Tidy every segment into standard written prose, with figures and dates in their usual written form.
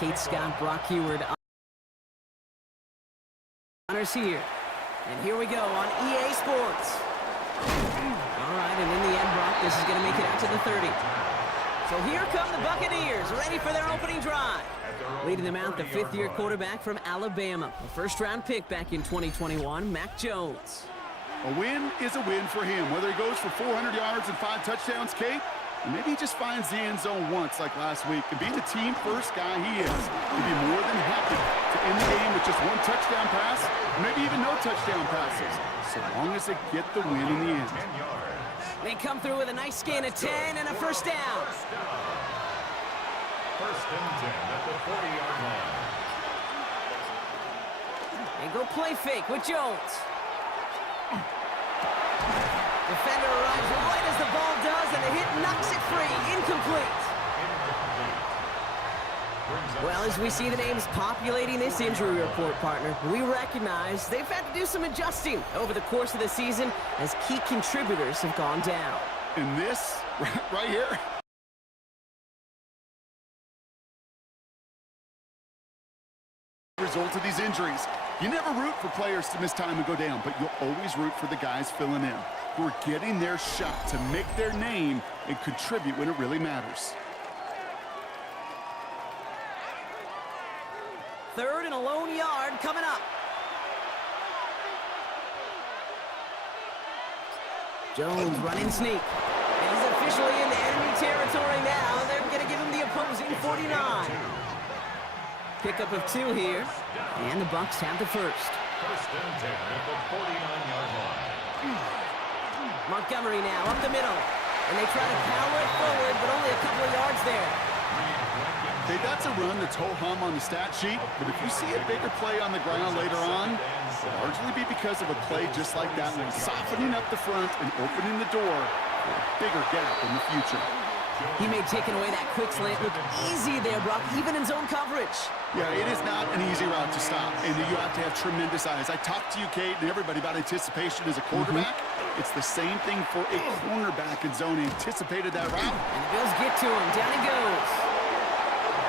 Kate Scott, Brock Heward. Honors here. And here we go on EA Sports. All right, and in the end, Brock, this is going to make it out to the 30. So here come the Buccaneers, ready for their opening drive. Leading them out, the fifth-year quarterback from Alabama. A first-round pick back in 2021, Mac Jones. A win is a win for him, whether he goes for 400 yards and 5 touchdowns, Kate, or maybe he just finds the end zone once like last week. And being the team-first guy he is, he'd be more than happy to end the game with just 1 touchdown pass, or maybe even no touchdown passes, so long as they get the win in the end. They come through with a nice gain of 10 and a first down. First and 10 at the 40-yard line. They go play fake with Jones. Defender arrives right as the ball does, and the hit knocks it free. Incomplete. Well, as we see the names populating this injury report, partner, we recognize they've had to do some adjusting over the course of the season as key contributors have gone down. And this, right here, result of these injuries. You never root for players to miss time and go down, but you'll always root for the guys filling in, who are getting their shot to make their name and contribute when it really matters. Third and a lone yard coming up. Jones running sneak. And he's officially in the enemy territory now. They're going to give him the opposing 49. Pickup of 2 here, and the Bucs have the first. First and 10 at the 49-yard line. Montgomery now up the middle, and they try to power it forward, but only a couple of yards there. Okay, that's a run that's ho-hum on the stat sheet, but if you see a bigger play on the ground later on, it'll largely be because of a play just like that one, softening up the front and opening the door for a bigger gap in the future. He made taking away that quick slant look easy there, Brock, even in zone coverage. Yeah, it is not an easy route to stop, and you have to have tremendous eyes. I talked to you, Kate, and everybody about anticipation as a quarterback. It's the same thing for a cornerback in zone. He anticipated that route. And the Bills get to him. Down he goes.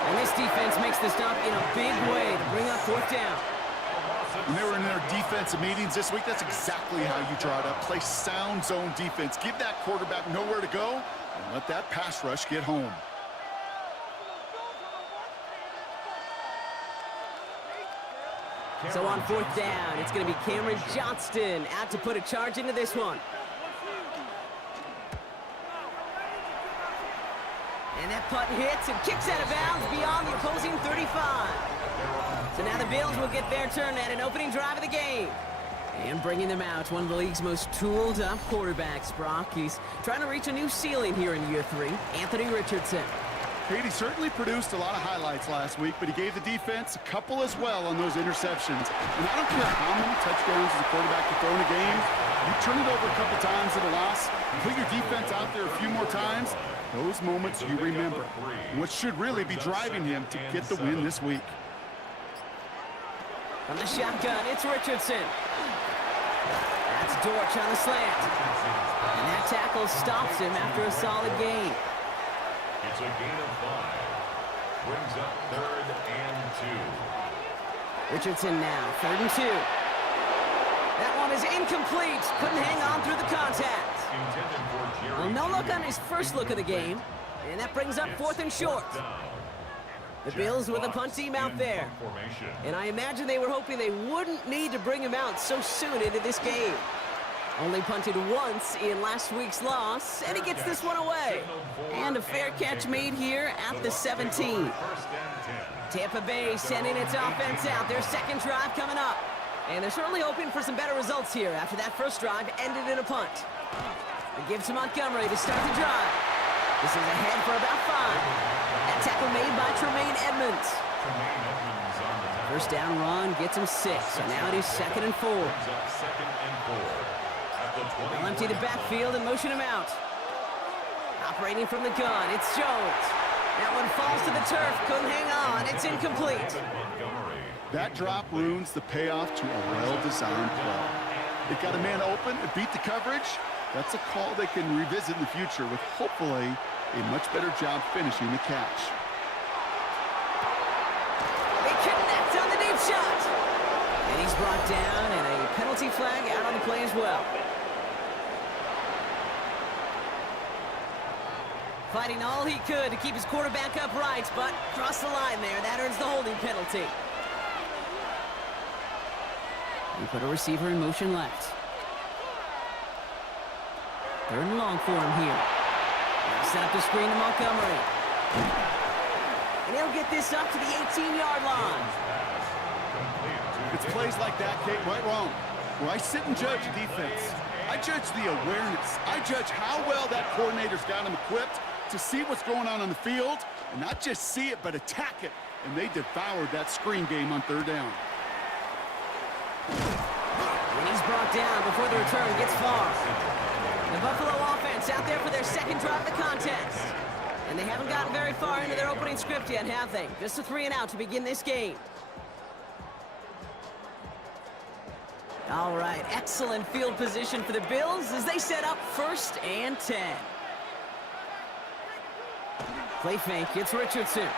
And this defense makes the stop in a big way to bring up 4th down. When they were in their defensive meetings this week, that's exactly how you draw it up. Play sound zone defense. Give that quarterback nowhere to go, and let that pass rush get home. So on 4th down, it's going to be Cameron Johnston out to put a charge into this one. And that punt hits and kicks out of bounds beyond the opposing 35. So now the Bills will get their turn at an opening drive of the game. And bringing them out, one of the league's most tooled-up quarterbacks, Brock. He's trying to reach a new ceiling here in year 3. Anthony Richardson. He certainly produced a lot of highlights last week, but he gave the defense a couple as well on those interceptions. And I don't care how many touchdowns as a quarterback can throw in a game. You turn it over a couple times at a loss, put your defense out there a few more times, those moments you remember. And what should really be driving him to get the win this week. From the shotgun, it's Richardson. That's Dortch on the slant. And that tackle stops him after a solid gain. It's a gain of 5. Brings up 3rd and 2. Richardson now, 3rd and 2. That one is incomplete. Couldn't hang on through the contact. Well, no look on his first look of the game. And that brings up 4th and short. The Bills with a punt team out there. And I imagine they were hoping they wouldn't need to bring him out so soon into this game. Only punted once in last week's loss, and he gets this one away. And a fair catch made here at the 17. Tampa Bay sending its offense out. Their second drive coming up. And they're certainly hoping for some better results here after that first drive ended in a punt. It gives to Montgomery to start the drive. This is ahead for about 5. That tackle made by Tremaine Edmonds. First down run gets him 6. So now it is 2nd and 4. They'll empty the backfield and motion him out. Operating from the gun, it's Jones. That one falls to the turf, couldn't hang on, it's incomplete. That drop ruins the payoff to a well-designed play. It got a man open, it beat the coverage. That's a call they can revisit in the future with hopefully a much better job finishing the catch. They connect on the deep shot. And he's brought down, and a penalty flag out on the play as well. Fighting all he could to keep his quarterback upright, but crossed the line there. That earns the holding penalty. We put a receiver in motion left. 3rd and long for him here. Now set up the screen to Montgomery. And he'll get this up to the 18-yard line. It's plays like that, Kate, right wrong. Where I sit and judge defense. I judge the awareness. I judge how well that coordinator's got him equipped to see what's going on the field, and not just see it, but attack it. And they devoured that screen game on 3rd down. And he's brought down before the return gets far. The Buffalo offense out there for their second drive of the contest. And they haven't gotten very far into their opening script yet, have they? Just a 3 and out to begin this game. All right, excellent field position for the Bills as they set up 1st and 10. Play fake, it's Richardson.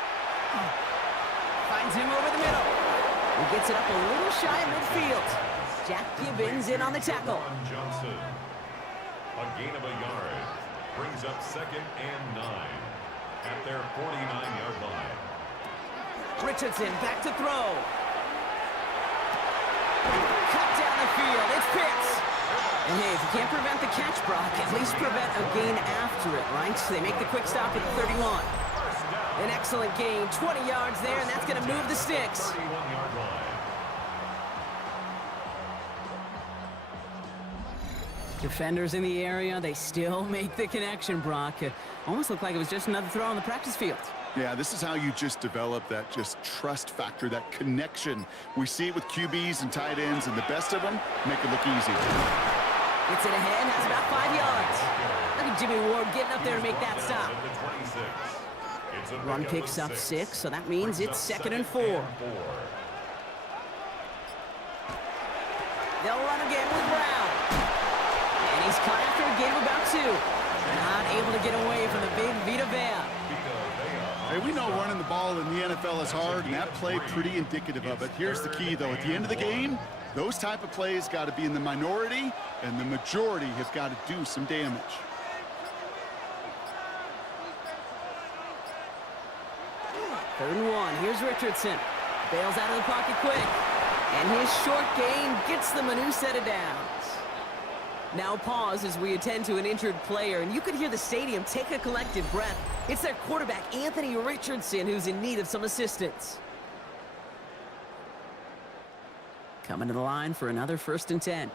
Finds him over the middle. He gets it up a little shy of midfield. Jack Gibbons in on the tackle. Johnson. A gain of a yard. Brings up 2nd and 9. At their 49-yard line. Richardson back to throw. Cut down the field. It's Pitts. And hey, if you can't prevent the catch, Brock, at least prevent a gain after it, right? So they make the quick stop at the 31. An excellent gain, 20 yards there, and that's going to move the sticks. 31-yard line. Defenders in the area, they still make the connection, Brock. It almost looked like it was just another throw on the practice field. Yeah, this is how you just develop that just trust factor, that connection. We see it with QBs and tight ends, and the best of them make it look easy. Gets it ahead, has about 5 yards. Look at Jimmy Ward getting up there to make that stop. Run picks up 6, so that means it's 2nd and 4. They'll run again with Brown. And he's caught after a gain of about 2. Not able to get away from the big Vita Vea. Hey, we know running the ball in the NFL is hard, and that play pretty indicative of it. Here's the key, though. At the end of the game, those type of plays got to be in the minority, and the majority have got to do some damage. Third and 1. Here's Richardson. Bails out of the pocket quick. And his short gain gets them a new set of downs. Now pause as we attend to an injured player, and you can hear the stadium take a collective breath. It's their quarterback, Anthony Richardson, who's in need of some assistance. Coming to the line for another 1st and 10.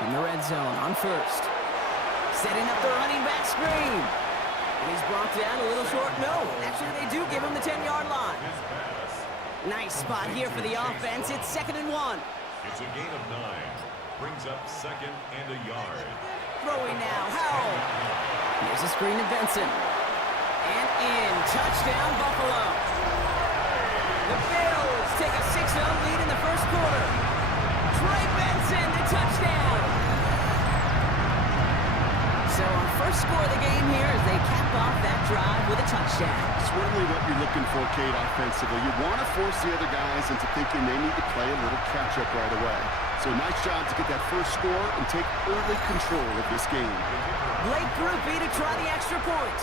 In the red zone on 1st. Setting up the running back screen. And he's brought down a little short. No, actually they do give him the 10-yard line. Nice spot here for the offense. It's 2nd and 1. It's a gain of 9. Brings up 2nd and a yard. Throwing now. Howell. Here's a screen to Benson. And in. Touchdown, Buffalo. The Bills take a 6-0 lead in the 1st quarter. Trey Benson, the touchdown. So our first score of the game here as they cap off that drive with a touchdown. It's really what you're looking for, Kate, offensively. You want to force the other guys into thinking they need to play a little catch-up right away. So nice job to get that first score and take early control of this game. Blake Groupie to try the extra point.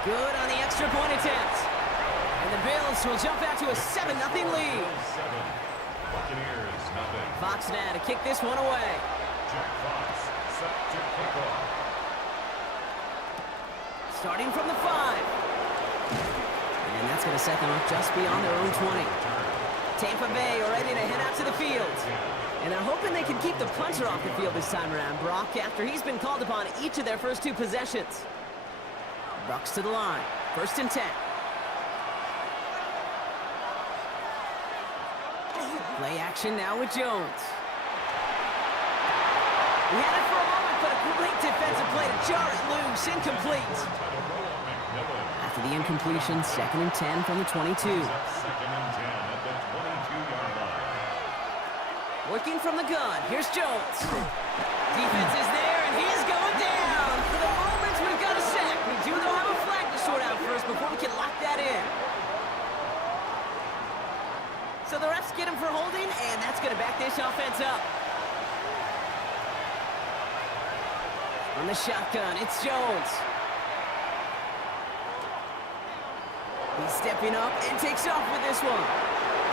Good on the extra point attempt. And the Bills will jump out to a 7-0 lead. 7. Buccaneers, nothing. Fox now to kick this one away. Jack Fox set to kick off. Starting from the 5. And that's going to set them up just beyond their own 20. Tampa Bay are ready to head out to the field. And they're hoping they can keep the punter off the field this time around, Brock, after he's been called upon each of their first 2 possessions. Bucks to the line. 1st and 10. Play action now with Jones. He had it for a moment, but a great defensive play to jar it loose. Incomplete. After the incompletion, 2nd and 10 from the 22. 2nd and 10 at the 22-yard line. Working from the gun. Here's Jones. Defense is there, and he's going down. For the moment, we've got a sack. We do, though, have a flag to sort out first before we can lock that in. So the refs get him for holding, and that's going to back this offense up. On the shotgun, it's Jones. He's stepping up and takes off with this one.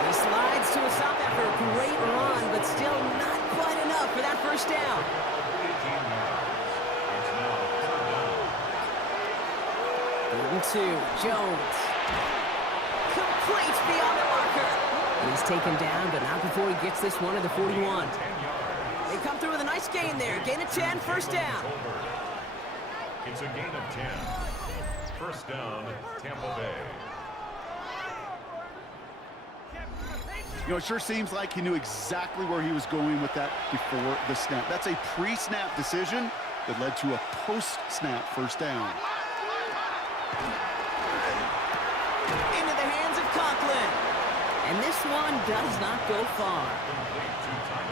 He slides to a stop after a great run, but still not quite enough for that first down. 3rd and 2, Jones. Complete beyond the marker. And he's taken down, but not before he gets this one to the 41. They come through with a nice gain there. Gain of 10, 1st down. It's a gain of 10. 1st down, Tampa Bay. You know, it sure seems like he knew exactly where he was going with that before the snap. That's a pre-snap decision that led to a post-snap 1st down. Into the hands of Conklin. And this one does not go far.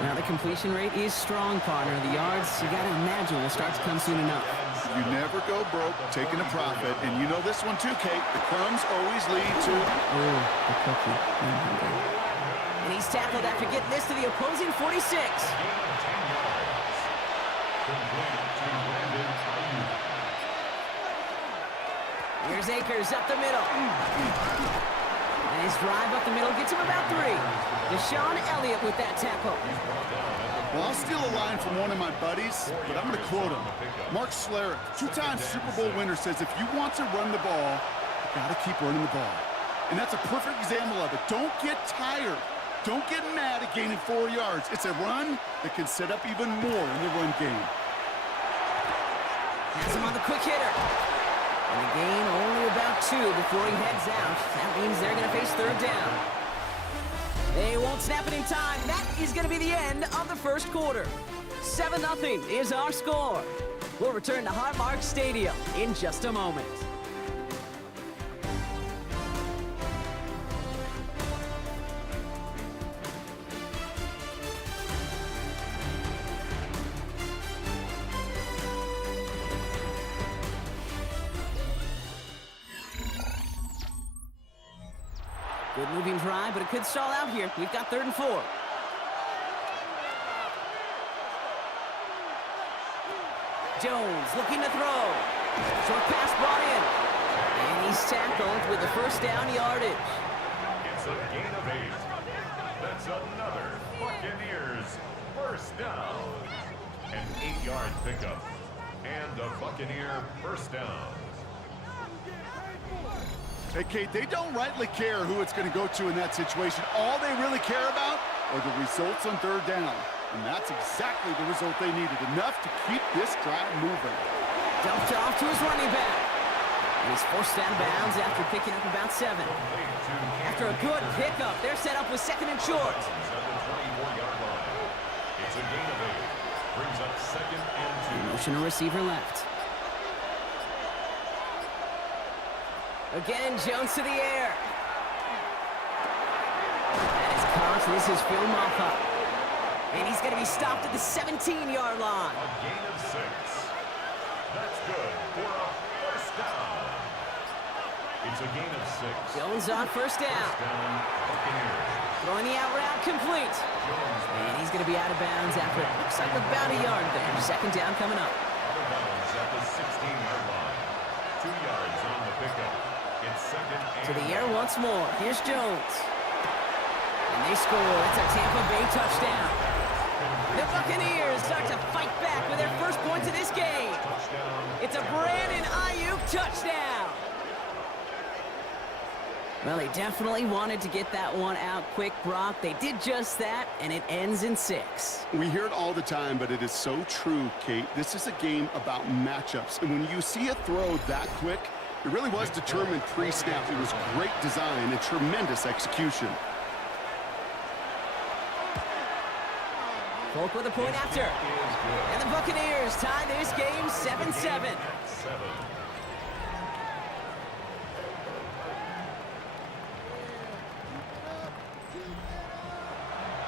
Now the completion rate is strong, partner. The yards, you got to imagine, will start to come soon enough. You never go broke taking a profit. And you know this one too, Kate. The crumbs always lead to... Oh, the cookie. And he's tackled after getting this to the opposing 46. Here's Akers up the middle. And his drive up the middle gets him about 3. Deshaun Elliott with that tackle. Well, I'll steal a line from one of my buddies, but I'm going to quote him. Mark Schlereth, 2-time Super Bowl winner, says if you want to run the ball, you got to keep running the ball. And that's a perfect example of it. Don't get tired. Don't get mad at gaining 4 yards. It's a run that can set up even more in the run game. Has him on the quick hitter. And the gain only about 2 before he heads out. That means they're going to face 3rd down. They won't snap it in time. That is going to be the end of the 1st quarter. 7-0 is our score. We'll return to Highmark Stadium in just a moment. Good moving drive, but it could stall out here. We've got 3rd and 4. Jones looking to throw. Short pass brought in. And he's tackled with the 1st down yardage. It's a gain of 8. That's another Buccaneers 1st down. An 8-yard pickup. And the Buccaneer first down. Hey, Kate, they don't rightly care who it's going to go to in that situation. All they really care about are the results on third down. And that's exactly the result they needed. Enough to keep this drive moving. Dumped off to his running back. And he's forced out of bounds after picking up about 7. After a good pickup, they're set up with 2nd and short. At the 24-yard line. It's a gain of 8. Brings up 2nd and 2. Motion a receiver left. Again, Jones to the air. That is caught. This is Phil Moffa. And he's going to be stopped at the 17-yard line. A gain of 6. That's good for a first down. It's a gain of 6. Jones on first down. First down, Buccaneers. Throwing the out route complete. And he's going to be out of bounds after it looks like about a yard there. 2nd down coming up. Out of bounds at the 16-yard line. 2 yards on the pickup. It's 2nd and To the air once more. Here's Jones. And they score. It's a Tampa Bay touchdown. The Buccaneers start to fight back with their first points of this game. touchdown. It's a Brandon Ayuk touchdown. Well, they definitely wanted to get that one out quick, Brock. They did just that, and it ends in 6. We hear it all the time, but it is so true, Kate. This is a game about matchups. And when you see a throw that quick, it really was determined pre-snap. It was great design and tremendous execution. Folk with a point after. And the Buccaneers tie this game 7-7. 7.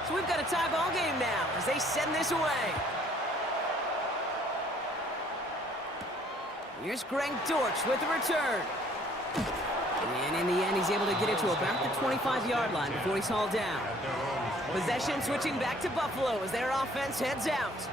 So we've got a tie ball game now as they send this away. Here's Greg Dortch with the return. And in the end, he's able to get it to about the 25-yard line before he's hauled down. Possession switching back to Buffalo as their offense heads out.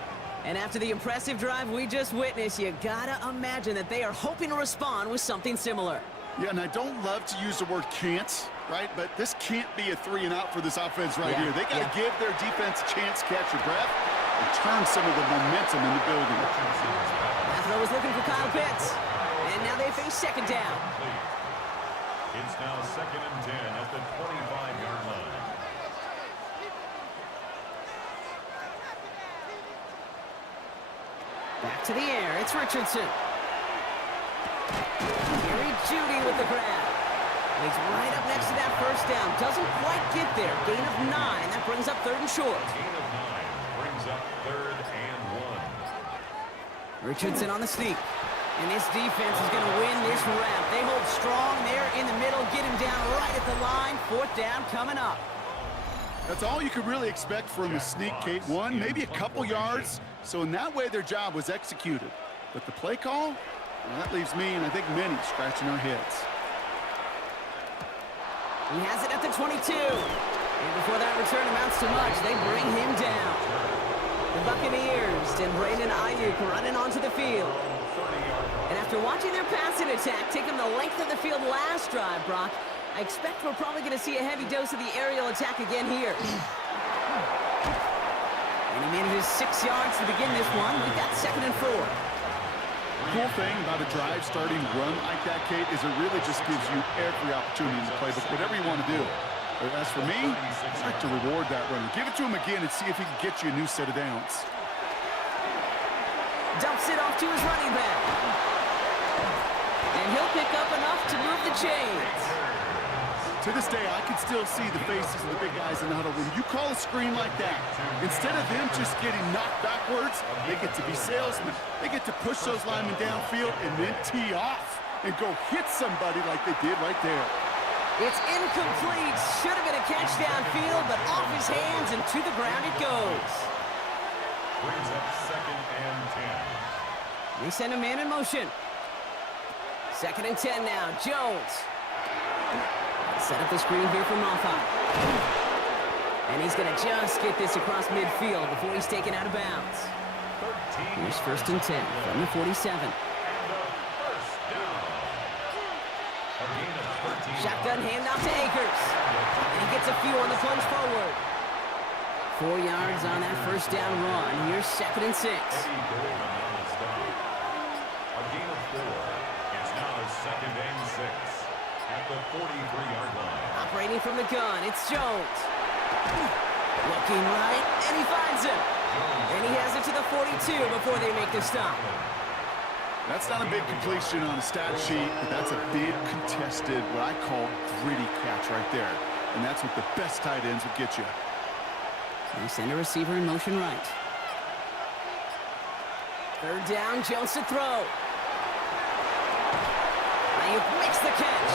And after the impressive drive we just witnessed, you gotta imagine that they are hoping to respond with something similar. Yeah, and I don't love to use the word can't, right? But this can't be a 3 and out for this offense right here. They got to give their defense a chance to catch your breath and turn some of the momentum in the building. That throw was looking for Kyle Pitts. And now they face 2nd down. It's now 2nd and 10 at the 25-yard line. Back to the air, it's Richardson. Gary Judy with the grab. And he's right up next to that first down. Doesn't quite get there. Gain of 9. That brings up 3rd and short. Gain of 9 brings up 3rd and 1. Richardson on the sneak. And this defense is going to win this round. They hold strong there in the middle. Get him down right at the line. 4th down coming up. That's all you could really expect from a sneak, Kate. 1, maybe a couple yards. So in that way, their job was executed. But the play call, well, that leaves me and I think many scratching our heads. He has it at the 22. And before that return amounts to much, they bring him down. The Buccaneers and Brandon Ayuk running onto the field. And after watching their passing attack take them the length of the field last drive, Brock, I expect we're probably going to see a heavy dose of the aerial attack again here. And he manages 6 yards to begin this one. We've got 2nd and 4. Cool thing about a drive starting run like that, Kate, is it really just gives you every opportunity in the playbook, whatever you want to do. But as for me, I'd like to reward that runner. Give it to him again and see if he can get you a new set of downs. Dumps it off to his running back. And he'll pick up enough to move the chains. To this day, I can still see the faces of the big guys in the huddle. When you call a screen like that, instead of them just getting knocked backwards, they get to be salesmen. They get to push those linemen downfield and then tee off and go hit somebody like they did right there. It's incomplete. Should have been a catch downfield, but off his hands and to the ground it goes. Brings up 2nd and 10. They send a man in motion. 2nd and 10 now. Jones. Set up the screen here for Moffa. And he's going to just get this across midfield before he's taken out of bounds. Here's 1st and 10 from the 47. Shotgun handoff to Akers. And he gets a few on the plunge forward. 4 yards on that 1st down run. Here's 2nd and 6. It's now 2nd and 6 at the 43-yard line. Operating from the gun, it's Jones. Looking right, and he finds him. And he has it to the 42 before they make the stop. That's not a big completion on a stat sheet, but that's a big contested, what I call gritty catch right there. And that's what the best tight ends will get you. They send a receiver in motion right. 3rd down, Jones to throw. Ayuk makes the catch.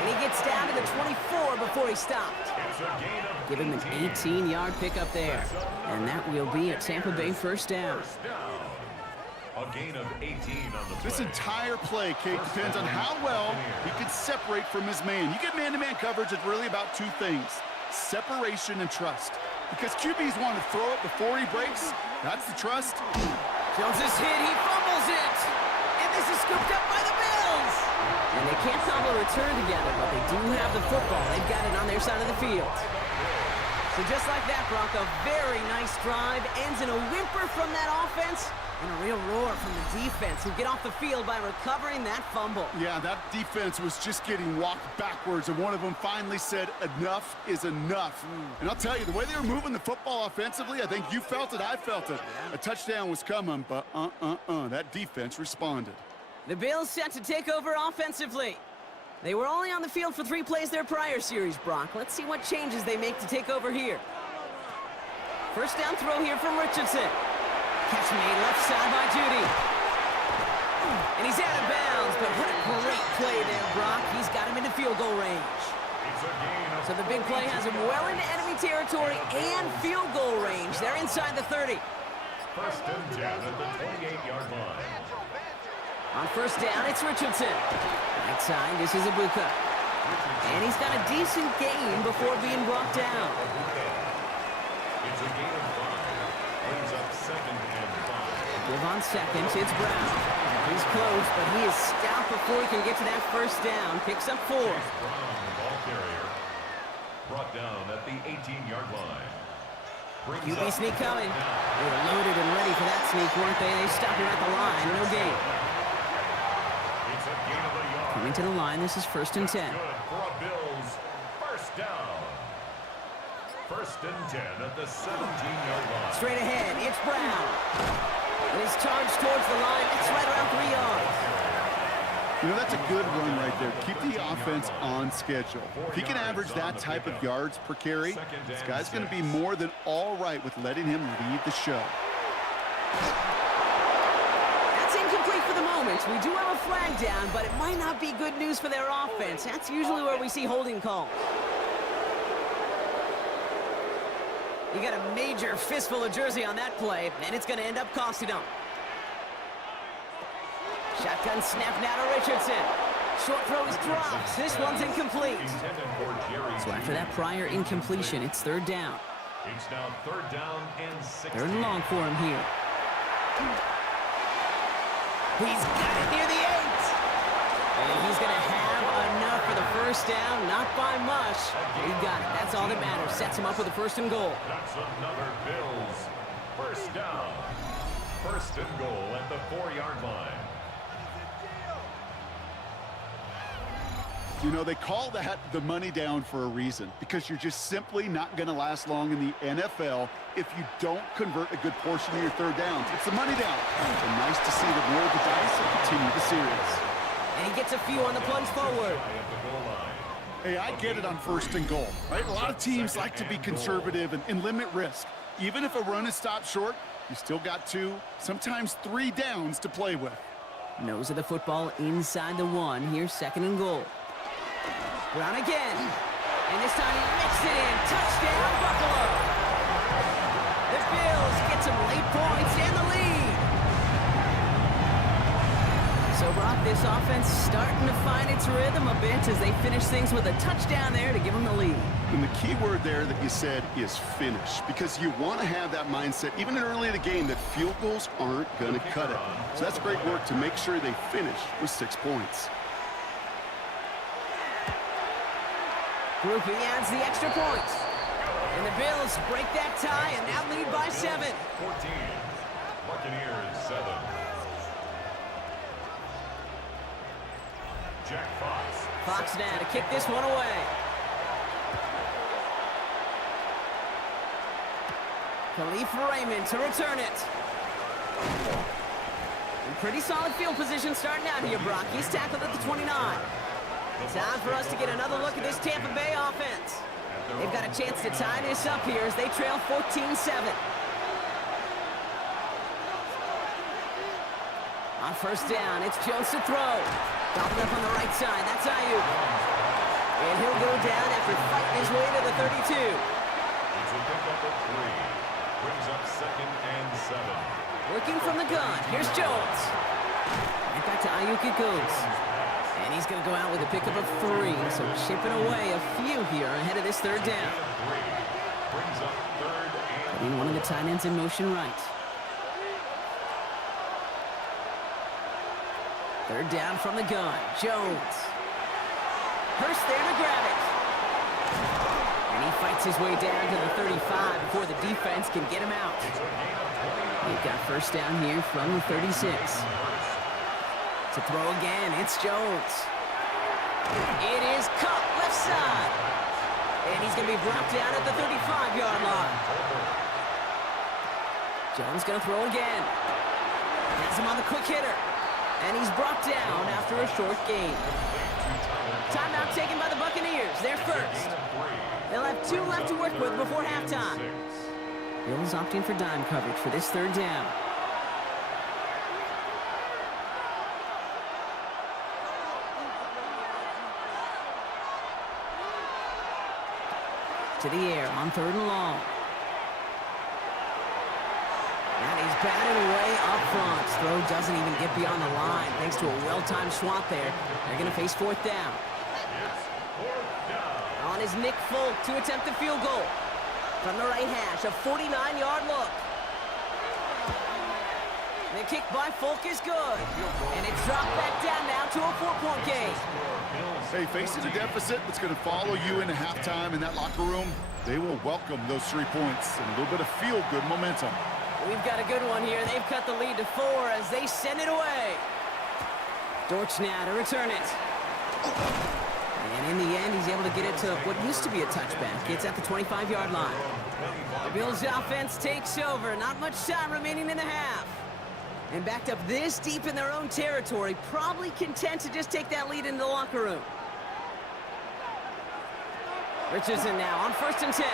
And he gets down to the 24 before he stopped. Give him an 18-yard pickup there. And that will be a Tampa Bay 1st down. A gain of 18 on the play. This entire play, Kate, depends on how well he can separate from his man. You get man-to-man coverage, it's really about 2 things, separation and trust. Because QBs want to throw it before he breaks. That's the trust. Jones is hit, he fumbles it. And this is scooped up by the Bills. And they can't cobble a return together, but they do have the football. They've got it on their side of the field. So just like that, Brock, a very nice drive ends in a whimper from that offense and a real roar from the defense, who get off the field by recovering that fumble. Yeah, that defense was just getting walked backwards, and one of them finally said, enough is enough. And I'll tell you, the way they were moving the football offensively, I think you felt it, I felt it. A touchdown was coming, but that defense responded. The Bills set to take over offensively. They were only on the field for 3 plays their prior series, Brock. Let's see what changes they make to take over here. 1st down throw here from Richardson. Catch made left side by Judy. And he's out of bounds, but what a great play there, Brock. He's got him into field goal range. So the big play has him well into enemy territory and field goal range. They're inside the 30. 1st and 10 at the 28-yard line. On 1st down, it's Richardson. Right side, this is Ibuka. And he's got a decent gain before being brought down. It's a gain of 5. Brings up 2nd and 5. Give on 2nd, it's Brown. He's close, but he is stopped before he can get to that 1st down. Picks up 4. Brown, the ball carrier, brought down at the 18-yard line. QB sneak coming. They were loaded and ready for that sneak, weren't they? They stopped him at the line. No gain. It's a gain of a yard. Coming to the line, this is 1st and 10. Good for a Bills 1st down. 1st and 10 at the 17-yard line. Straight ahead, it's Brown. And he's charged towards the line. It's right around 3 yards. You know, that's a good run right there. Keep the offense on schedule. If he can average that type of yards per carry, this guy's going to be more than all right with letting him lead the show. That's incomplete for the moment. We do have a flag down, but it might not be good news for their offense. That's usually where we see holding calls. You got a major fistful of jersey on that play, and it's going to end up costing them. Shotgun snap now to Richardson. Short throw is dropped. This one's incomplete. So after that prior incompletion, it's 3rd down. It's now 3rd down and 6. 3rd and long for him here. He's got it near the 8. And he's going to have enough for the 1st down. Not by much. He got it. That's all that matters. Sets him up with a 1st and goal. That's another Bills 1st down. 1st and goal at the 4-yard line. You know, they call that the money down for a reason, because you're just simply not going to last long in the NFL if you don't convert a good portion of your 3rd downs. It's the money down. So nice to see them roll the dice and continue the series. And he gets a few on the plunge forward. Hey, I get it on 1st and goal, right? A lot of teams like to be conservative and limit risk. Even if a run is stopped short, you still got 2, sometimes 3 downs to play with. Nose of the football inside the 1. Here's 2nd and goal. Brown again. And this time he mixed it in. Touchdown, Buffalo. The Bills get some late points and the lead. So, Brock, this offense starting to find its rhythm a bit as they finish things with a touchdown there to give them the lead. And the key word there that you said is finish, because you want to have that mindset, even early in the game, that field goals aren't going to cut it. So that's great work to make sure they finish with 6 points. Groupie adds the extra points. And the Bills break that tie and now lead by 7. 14. Buccaneers 7. Jack Fox. Fox now to kick this one away. Khalif Raymond to return it. In pretty solid field position starting out here, Brock. He's tackled at the 29. Time for us to get another look at this Tampa Bay offense. They've got a chance to tie this up here as they trail 14-7. On first down, it's Jones to throw. Gobbled up on the right side, that's Ayuk. And he'll go down after fighting his way to the 32. It's a pickup of 3. Brings up 2nd and 7. Working from the gun, here's Jones. Right back to Ayuk it goes. And he's going to go out with a pickup of 3, so chipping away a few here ahead of this third down. Brings up 3rd and Putting one of the tight ends in motion right. Third down from the gun, Jones. Hurst there to grab it. And he fights his way down to the 35 before the defense can get him out. They've got first down here from the 36. To throw again, it's Jones. It is caught left side. And he's going to be brought down at the 35-yard line. Jones going to throw again. Has him on the quick hitter. And he's brought down after a short gain. Timeout taken by the Buccaneers. They're first. They'll have 2 left to work with before halftime. Bills opting for dime coverage for this third down. To the air on 3rd and long. And he's batted away up front. Throw doesn't even get beyond the line thanks to a well-timed swat there. They're going to face 4th down. On is Nick Folk to attempt the field goal. From the right hash, a 49-yard look. The kick by Folk is good. And it's dropped back down now to a 4-point game. Hey, facing a deficit that's going to follow you into halftime in that locker room, they will welcome those 3 points and a little bit of feel-good momentum. We've got a good one here. They've cut the lead to 4 as they send it away. Dortch now to return it. And in the end, he's able to get it to what used to be a touchback. It's at the 25-yard line. The Bills' offense takes over. Not much time remaining in the half. And backed up this deep in their own territory, probably content to just take that lead into the locker room. Richardson now on 1st and 10.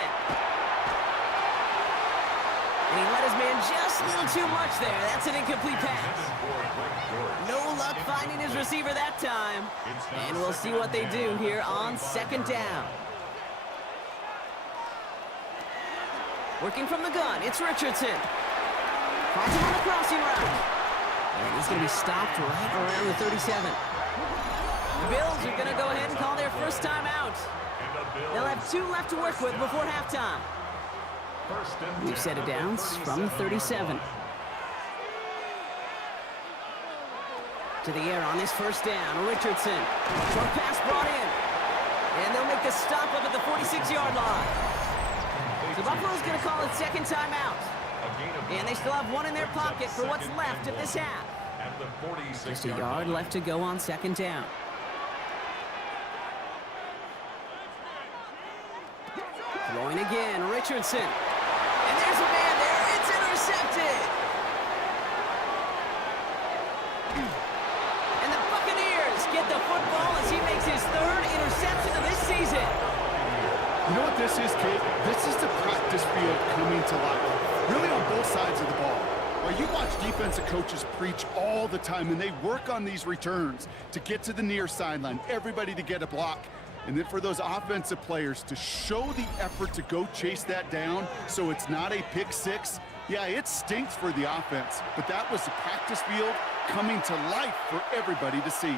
And he let his man just a little too much there. That's an incomplete pass. No luck finding his receiver that time. And we'll see what they do here on 2nd down. Working from the gun, it's Richardson. Finds him on the crossing route. And he's going to be stopped right around the 37. The Bills are going to go ahead and call their first timeout. They'll have 2 left to work with before halftime. We've set it down from the 37. To the air on this first down, Richardson. Short pass brought in. And they'll make the stop up at the 46-yard line. So Buffalo's going to call it 2nd timeout. And they still have 1 in their pocket for what's left of this half. Just a yard left to go on 2nd down. Throwing again, Richardson. And there's a man there. It's intercepted. And the Buccaneers get the football as he makes his 3rd interception of this season. You know what this is, Kate? This is the practice field coming to life. Really on both sides of the ball. Well, you watch defensive coaches preach all the time, and they work on these returns to get to the near sideline, everybody to get a block. And then for those offensive players to show the effort to go chase that down so it's not a pick 6, yeah, it stinks for the offense. But that was the practice field coming to life for everybody to see.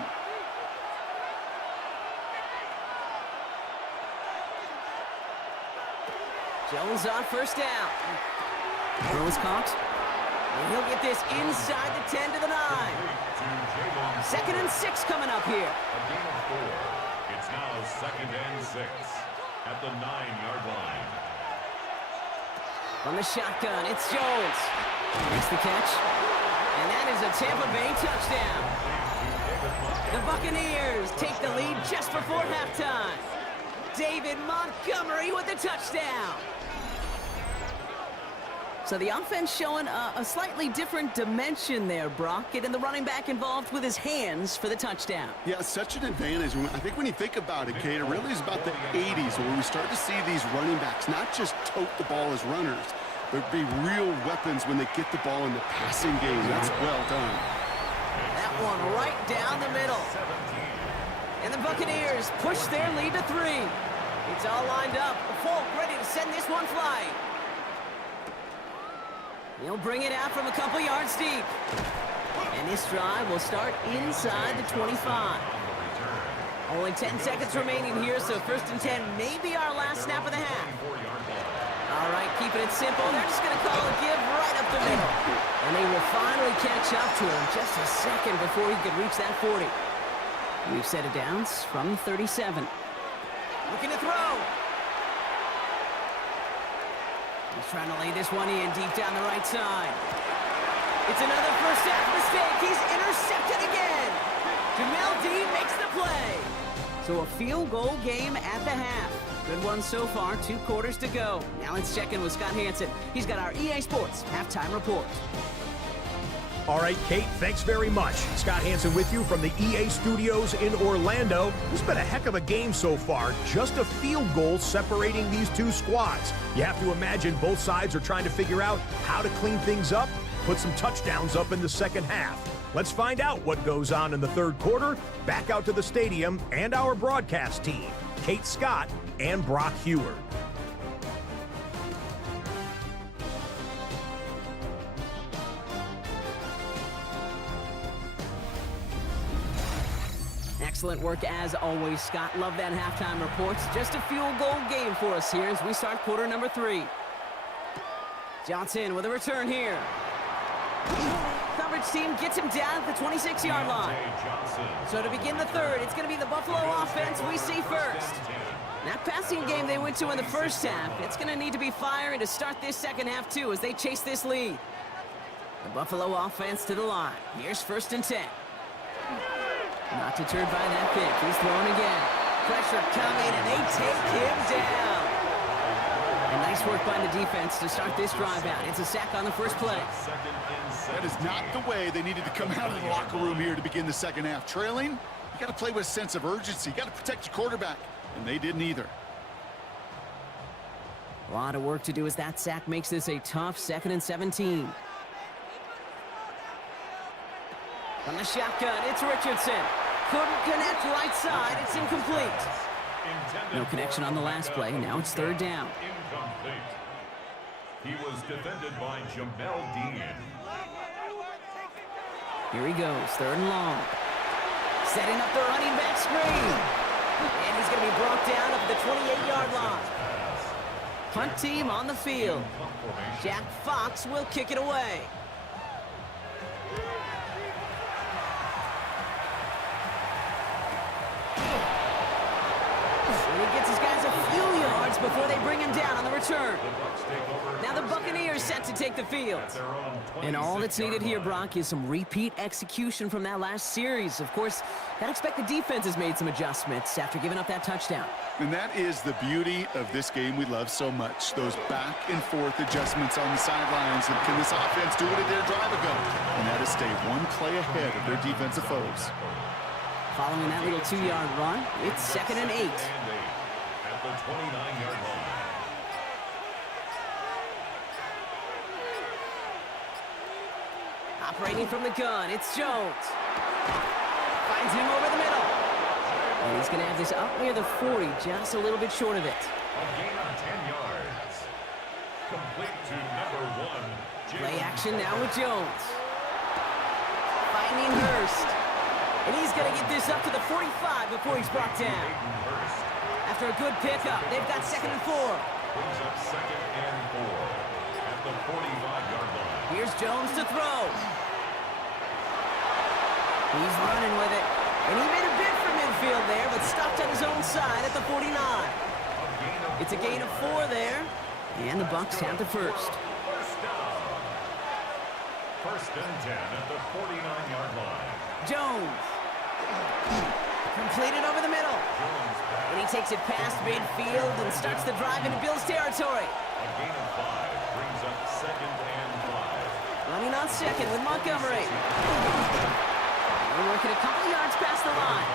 Jones on first down. Throw is caught. And he'll get this inside the 10 to the 9. 2nd and 6 coming up here. A gain of 4. It's now 2nd and 6 at the 9-yard line. From the shotgun, it's Jones. Makes the catch. And that is a Tampa Bay touchdown. The Buccaneers take the lead just before halftime. David Montgomery with the touchdown. So the offense showing a slightly different dimension there, Brock. Getting the running back involved with his hands for the touchdown. Yeah, such an advantage. I think when you think about it, Kate, it really is about the 80s where we start to see these running backs not just tote the ball as runners, but be real weapons when they get the ball in the passing game. That's well done. That one right down the middle. And the Buccaneers push their lead to 3. It's all lined up. Folk ready to send this one flying. He'll bring it out from a couple yards deep. And this drive will start inside the 25. Only 10 seconds remaining here, so 1st and 10 may be our last snap of the half. All right, keeping it simple. They're just going to call a give right up the middle. And they will finally catch up to him just a second before he could reach that 40. We've set it down from 37. Looking to throw. He's trying to lay this one in deep down the right side. It's another first half mistake. He's intercepted again. Jamel Dean makes the play. So a field goal game at the half. Good one so far, 2 quarters to go. Now let's check in with Scott Hansen. He's got our EA Sports halftime report. All right, Kate, thanks very much. Scott Hansen with you from the EA Studios in Orlando. It's been a heck of a game so far. Just a field goal separating these 2 squads. You have to imagine both sides are trying to figure out how to clean things up, put some touchdowns up in the second half. Let's find out what goes on in the 3rd quarter. Back out to the stadium and our broadcast team, Kate Scott and Brock Heward. Excellent work as always, Scott. Love that halftime reports. Just a field goal game for us here as we start quarter number 3. Johnson with a return here. Coverage team gets him down at the 26-yard line. So to begin the 3rd, it's going to be the Buffalo offense we see first. That passing game they went to in the first half, it's going to need to be firing to start this second half too as they chase this lead. The Buffalo offense to the line. Here's 1st and 10. Not deterred by that pick. He's throwing again. Pressure coming, and they take him down. And nice work by the defense to start this drive out. It's a sack on the first play. That is not the way they needed to come out of the locker room here to begin the second half. Trailing, you got to play with a sense of urgency. You got to protect your quarterback, and they didn't either. A lot of work to do as that sack makes this a tough 2nd and 17. From the shotgun, it's Richardson. Couldn't connect right side. It's incomplete. No connection on the last play. Now it's 3rd down. Incomplete. He was defended by Jamel Dean. Here he goes, 3rd and long. Setting up the running back screen. And he's going to be brought down up at the 28-yard line. Punt team on the field. Jack Fox will kick it away. And he gets his guys a few yards before they bring him down on the return. Now the Buccaneers set to take the field. And all that's needed here, Brock, is some repeat execution from that last series. Of course, I'd expect the defense has made some adjustments after giving up that touchdown. And that is the beauty of this game we love so much. Those back and forth adjustments on the sidelines. And can this offense do what it did a drive ago? And that is stay one play ahead of their defensive foes. Following that little 2-yard run, it's 2nd and 8. At the 29-yard line. Operating from the gun, it's Jones. Finds him over the middle. And he's going to have this up near the 40, just a little bit short of it. A gain of 10 yards. Complete to number 1. Play action now with Jones. Finding Hurst. And he's going to get this up to the 45 before he's brought down. After a good pickup, they've got 2nd and 4. Brings up 2nd and 4 at the 45-yard line. Here's Jones to throw. He's running with it. And he made a bid for midfield there, but stopped on his own side at the 49. It's a gain of 4 there. And the Bucs have the first. First and 10 at the 49-yard line. Jones. Completed over the middle. And he takes it past midfield and starts the drive into Bills territory. A gain of 5 brings up 2nd and 5. Running on second with Montgomery. They're working a couple yards past the line.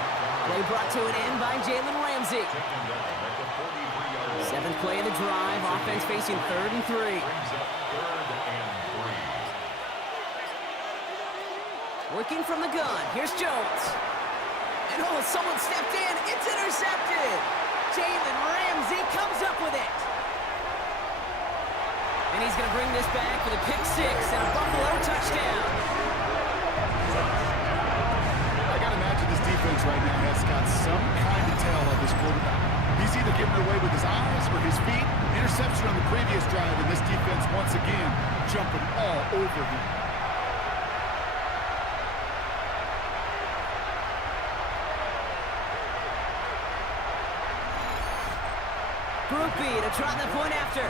Play brought to an end by Jalen Ramsey. Taken down at the 43-yard line. 7th play of the drive. Offense facing 3rd and 3. Brings up 3rd and 3. Working from the gun. Here's Jones. And oh, someone stepped in. It's intercepted. Jalen Ramsey comes up with it. And he's going to bring this back for the pick 6 and a Buffalo touchdown. I got to imagine this defense right now has got some kind of tell of this quarterback. He's either giving it away with his eyes or his feet. Interception on the previous drive, and this defense once again jumping all over him. Group B to trot the point after.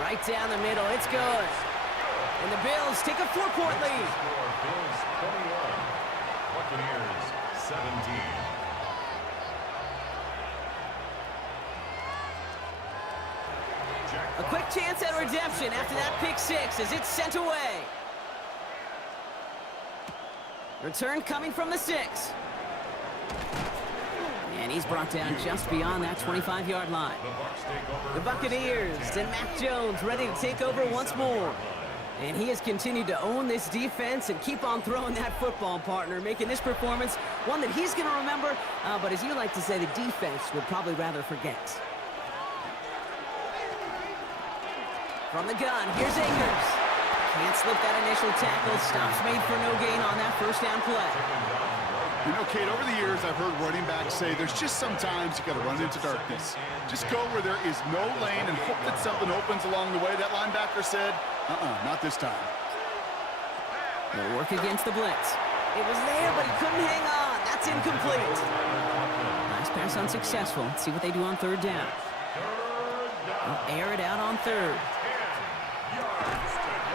Right down the middle. It's good. And the Bills take a 4-point lead. Score Bills 21. Buccaneers 17. A quick chance at redemption after that pick 6 as it's sent away. Return coming from the 6. And he's brought down just beyond that 25-yard line. The Bucs take over. The Buccaneers and Mac Jones ready to take over once more. And he has continued to own this defense and keep on throwing that football, partner, making this performance one that he's going to remember, but as you like to say, the defense would probably rather forget. From the gun, here's Akers. Can't slip that initial tackle. Stops made for no gain on that first down play. You know, Kate, over the years, I've heard running backs say there's just sometimes you got to run into darkness. Just go where there is no lane and hope that something opens along the way. That linebacker said, not this time. They'll work against the blitz. It was there, but he couldn't hang on. That's incomplete. Last pass unsuccessful. Let's see what they do on 3rd down. They'll air it out on 3rd.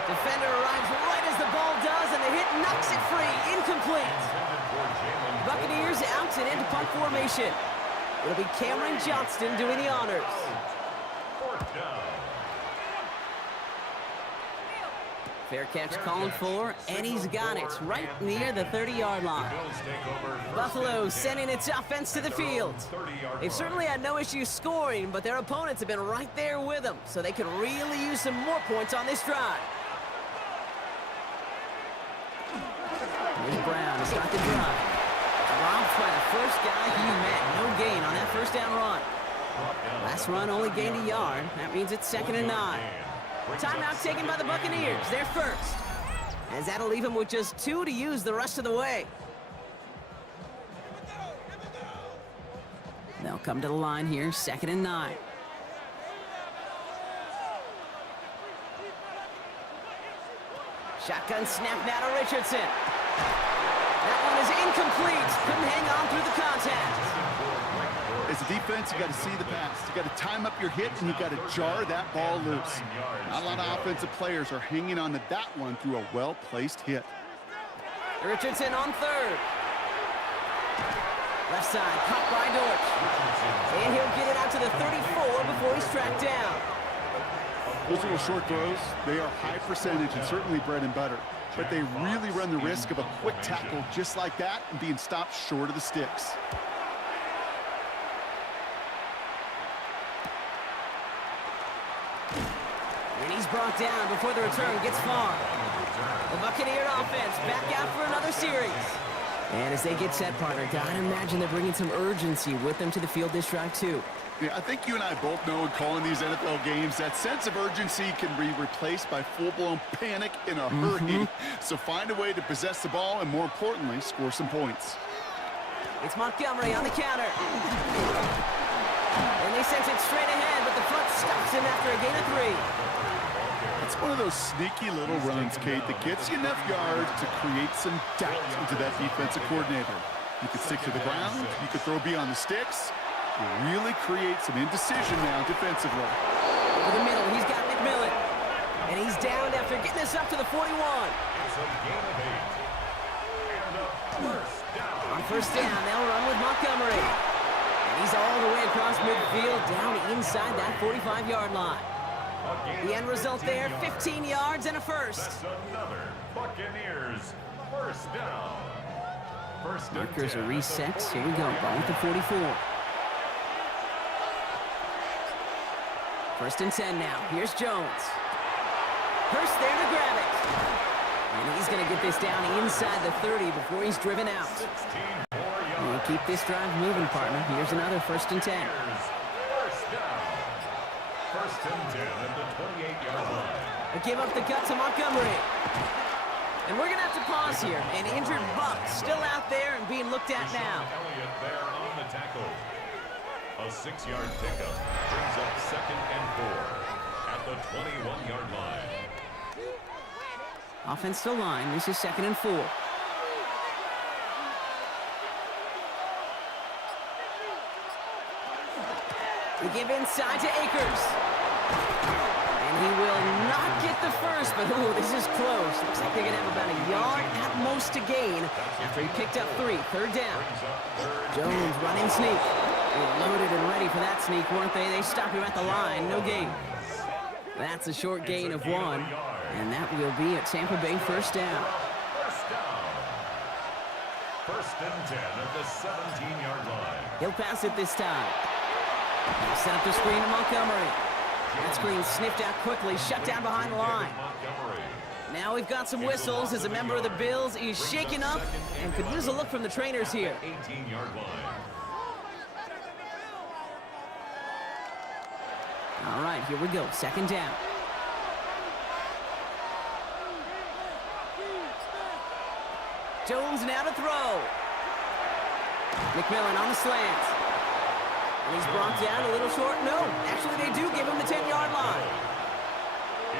Defender arrives right as the ball does, and the hit knocks it free. Incomplete. Buccaneers out and into punt formation. It'll be Cameron Johnston doing the honors. 4th down. Fair catch called for, and he's got it right near the 30-yard line. Bills take over. Buffalo sending its offense to the field. 30-yard They've certainly had no issue scoring, but their opponents have been right there with them, so they could really use some more points on this drive. Here's Brown to start the drive. Dropped by the first guy he met. No gain on that first down run. Last run only gained a yard. That means it's 2nd and 9. Timeout taken by the Buccaneers. They're first. As that'll leave them with just 2 to use the rest of the way. They'll come to the line here, 2nd and 9. Shotgun snap now to Richardson. That one is incomplete. Couldn't hang on through the contact. As a defense, you got to see the pass. You got to time up your hit, and you got to jar that ball loose. Not a lot of offensive players are hanging on to that one through a well-placed hit. Richardson on 3rd. Left side, caught by Dortch. And he'll get it out to the 34 before he's tracked down. Those little short throws, they are high percentage and certainly bread and butter. But they really run the risk of a quick tackle just like that and being stopped short of the sticks. And he's brought down before the return gets far. The Buccaneer offense back out for another series. And as they get set, partner, gotta imagine they're bringing some urgency with them to the field this drive, too. Yeah, I think you and I both know in calling these NFL games that sense of urgency can be replaced by full-blown panic in a hurry. So find a way to possess the ball and, more importantly, score some points. It's Montgomery on the counter. And they sent it straight ahead, but the front stops him after a gain of 3. It's one of those sneaky little runs, Kate, that gets you enough yards to create some doubt into that defensive coordinator. You could stick to the ground, you could throw beyond the sticks, and really create some indecision now defensively. Over the middle, he's got McMillan. And he's downed after getting us up to the 41. It's a gain of 8. And a first down. On first down, they'll run with Montgomery. And he's all the way across midfield, down inside that 45-yard line. The end result there, 15 yards and a first. That's another Buccaneers first down. Markers are reset. Here we go. Ball at the 44. First and 10 now. Here's Jones. Hurst there to grab it. And he's going to get this down inside the 30 before he's driven out. 16 more We'll yards. keep this drive moving, partner. Here's another first and 10. First down. First and 10 at the 28-yard line. Give up the gut to Montgomery. And we're going to have to pause here. An injured Buck still out there and being looked at now. Elliott there on the tackle. A 6-yard pickup brings up second and 4 at the 21-yard line. Offense to line. This is second and 4. We give inside to Akers. And he will not get the first, but ooh, this is close. Looks like they're going to have about a yard at most to gain after he picked up 3. Third down. Jones running sneak. They were loaded and ready for that sneak, weren't they? They stop him at the line. No gain. That's a short gain of 1. And that will be a Tampa Bay first down. First down. First and 10 at the 17-yard line. He'll pass it this time. He'll set up the screen to Montgomery. That screen sniffed out quickly, shut down behind the line. Now we've got some whistles as a member of the Bills is shaken up and could use a look from the trainers here. 18-yard line. All right, here we go. Second down. Jones now to throw. McMillan on the slant. And he's brought down a little short. No, actually they do give him the 10-yard line.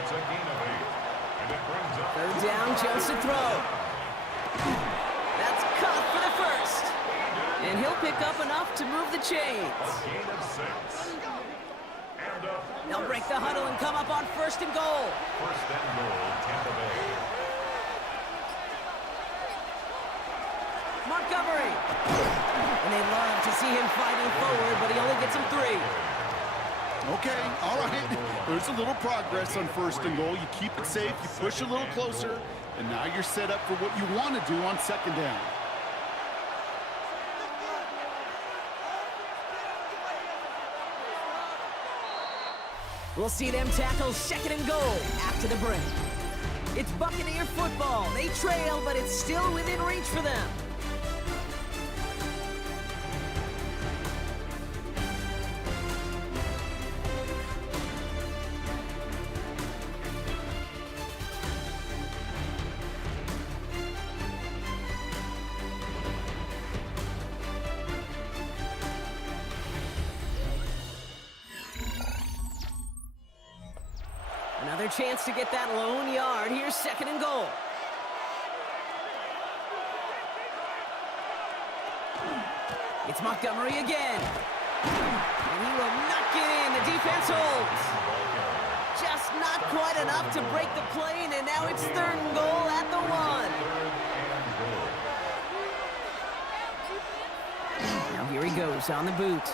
It's a gain of 8. And it brings up Third down, Jones to throw. That's caught for the first. And he'll pick up enough to move the chains. a gain of 6. And a They'll break the huddle and come up on first and goal. first and goal, Tampa Bay. Montgomery. And they love to see him fighting forward, but he only gets him 3. Okay, all right. There's a little progress on first and goal. You keep it safe, you push a little closer, and now you're set up for what you want to do on second down. We'll see them tackle second and goal after the break. It's Buccaneer football. They trail, but it's still within reach for them. Another chance to get that lone yard. Here's second and goal. It's Montgomery again. And he will not get in. The defense holds. Just not quite enough to break the play, and now it's third and goal at the 1. Now here he goes on the boot.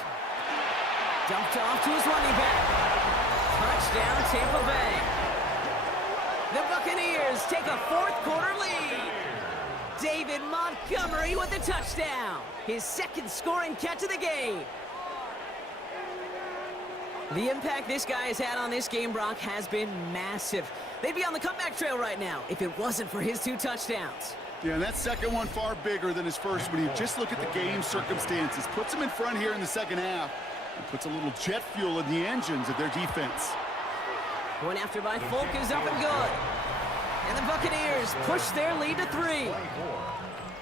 Dumped off to his running back. Touchdown, Tampa Bay. The Buccaneers take a fourth-quarter lead. David Montgomery with the touchdown. His second scoring catch of the game. The impact this guy has had on this game, Brock, has been massive. They'd be on the comeback trail right now if it wasn't for his 2 touchdowns. Yeah, and that second one far bigger than his first when you just look at the game circumstances. Puts him in front here in the second half and puts a little jet fuel in the engines of their defense. One after by Folk is up and good. And the Buccaneers push their lead to 3. 24.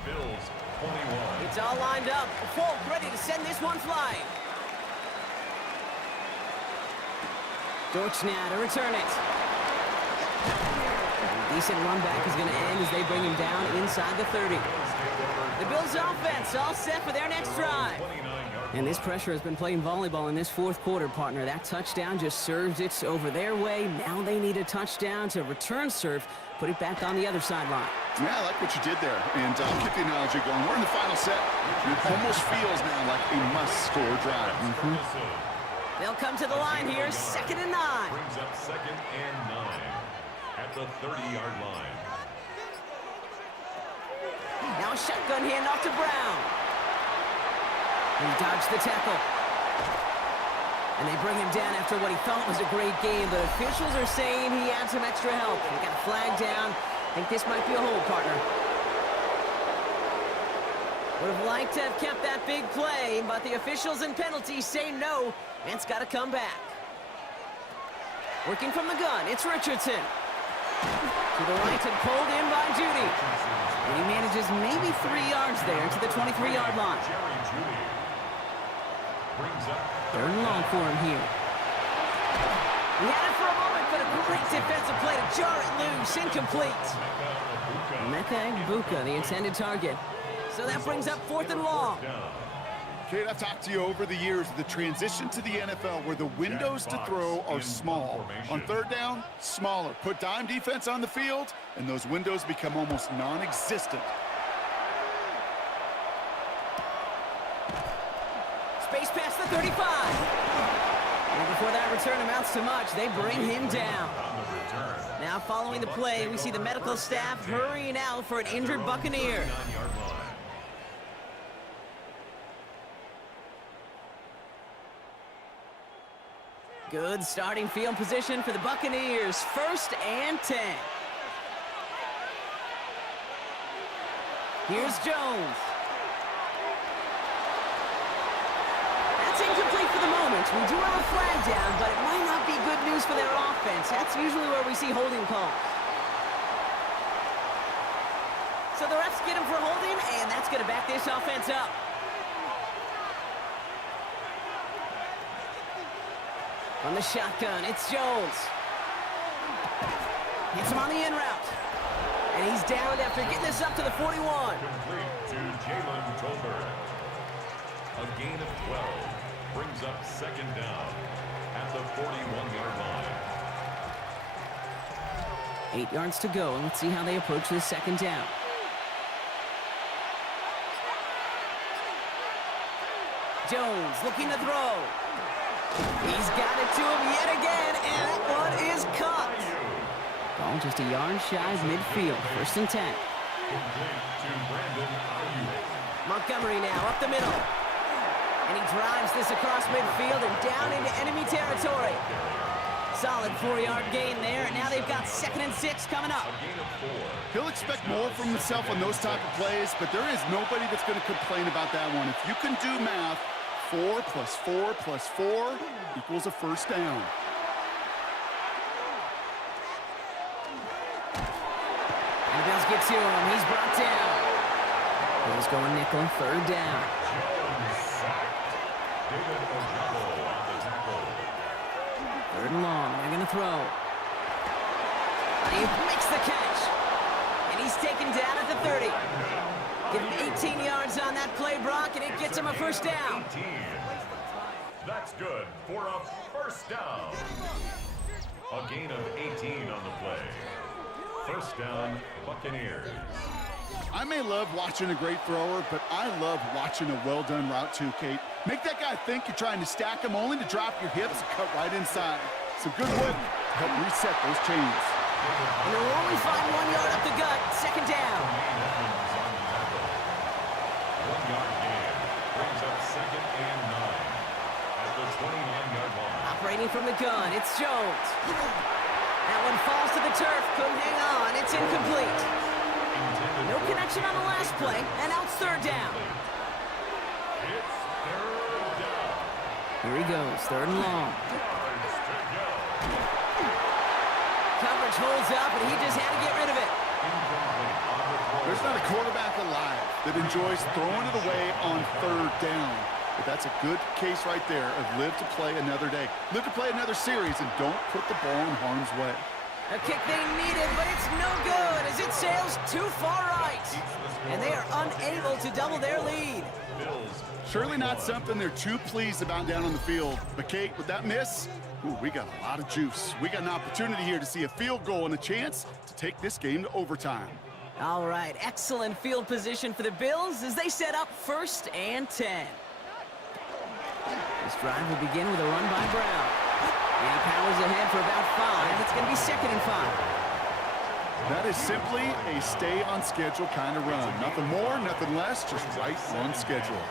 Bills 21. It's all lined up. Folk ready to send this one flying. Dortch now to return it. A decent run back is going to end as they bring him down inside the 30. The Bills offense all set for their next drive. 29-yard And this pressure has been playing volleyball in this fourth quarter, partner. That touchdown just served it over their way. Now they need a touchdown to return serve, put it back on the other sideline. Yeah, I like what you did there. And I'll keep the analogy going. We're in the final set. It almost feels now like a must-score drive. They'll come to the line here, 2nd and 9. Brings up 2nd and 9 at the 30-yard line. Now a shotgun handoff to Brown. He dodged the tackle. And they bring him down after what he thought was a great game, but officials are saying he had some extra help. They got a flag down. I think this might be a hold, partner. Would have liked to have kept that big play, but the officials and penalties say no, and it's got to come back. Working from the gun, it's Richardson. To the right and pulled in by Judy. And he manages maybe 3 yards there to the 23-yard line. Third and long for him here. He had it for a moment, but a great defensive play to jar it loose. Incomplete. Mecca Buka, the intended target. So that brings up 4th and long. Kate, I've talked to you over the years of the transition to the NFL where the windows to throw are small. On third down, smaller. Put dime defense on the field, and those windows become almost non-existent. Space past the 35. And before that return amounts to much, they bring him down. Now following the play, we see the medical staff hurrying out for an injured Buccaneer. Good starting field position for the Buccaneers. 1st and 10. Here's Jones. That's incomplete for the moment. We do have a flag down, but it might not be good news for their offense. That's usually where we see holding calls. So the refs get him for holding, and that's going to back this offense up. On the shotgun, it's Jones. Hits him on the in route. And he's down after getting this up to the 41. Complete to Jalen Tolbert. A gain of 12 brings up 2nd down at the 41-yard line. 8 yards to go, and let's see how they approach this 2nd down. Jones looking to throw. He's got it to him yet again, and that one is caught. Ball just a yard shy of midfield. 1st and 10. Montgomery now up the middle. And he drives this across midfield and down into enemy territory. Solid 4-yard gain there, and now they've got 2nd and 6 coming up. He'll expect more from himself on those type of plays, but there is nobody that's going to complain about that one. If you can do math, 4 plus 4 plus 4 equals a 1st down. And the Bills get to him. He's brought down. Bills going nickel, 3rd down. David Ojabo on the tackle. 3rd and long. They're going to throw. He makes the catch. And he's taken down at the 30. Give him 18 yards on that play, Brock, and it gets him a 1st down. 18. That's good for a 1st down. A gain of 18 on the play. 1st down, Buccaneers. I may love watching a great thrower, but I love watching a well-done route too, Kate. Make that guy think you're trying to stack him only to drop your hips and cut right inside. Some good work to help reset those chains. And they'll only find 1 yard up the gut. 2nd down. 1 yard gain brings up 2nd and 9 at the 29-yard line. Operating from the gun, it's Jones. That one falls to the turf. Couldn't hang on. It's incomplete. No connection on the last play, and now it's 3rd down. It's 3rd down. Here he goes, 3rd and long. Coverage holds up, and he just had to get rid of it. There's not a quarterback alive that enjoys throwing it away on 3rd down. But that's a good case right there of live to play another day. Live to play another series, and don't put the ball in harm's way. A kick they needed, but it's no good as it sails too far right. And they are unable to double their lead. Surely not something they're too pleased about down on the field. But Kate, with that miss, ooh, we got a lot of juice. We got an opportunity here to see a field goal and a chance to take this game to overtime. All right, excellent field position for the Bills as they set up 1st and 10. This drive will begin with a run by Brown. And he powers ahead for about 5. It's going to be 2nd and 5. That is simply a stay on schedule kind of run. Nothing more, nothing less, just right on schedule.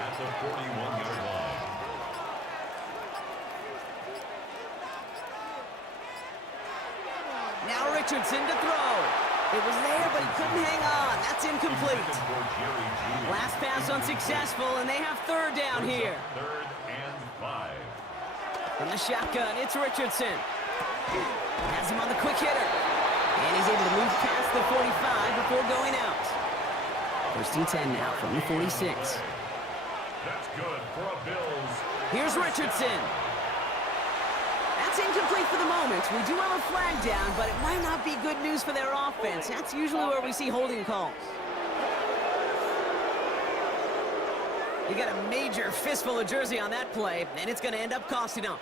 At the 41-yard line. Now Richardson to throw. It was there, but he couldn't hang on. That's incomplete. Last pass unsuccessful, and they have 3rd down here. 3rd and 5. From the shotgun, it's Richardson. Has him on the quick hitter. And he's able to move past the 45 before going out. 1st and 10 now from the 46. That's good for a Bills. Here's Richardson. That's incomplete for the moment. We do have a flag down, but it might not be good news for their offense. That's usually where we see holding calls. You got a major fistful of jersey on that play, and it's going to end up costing them.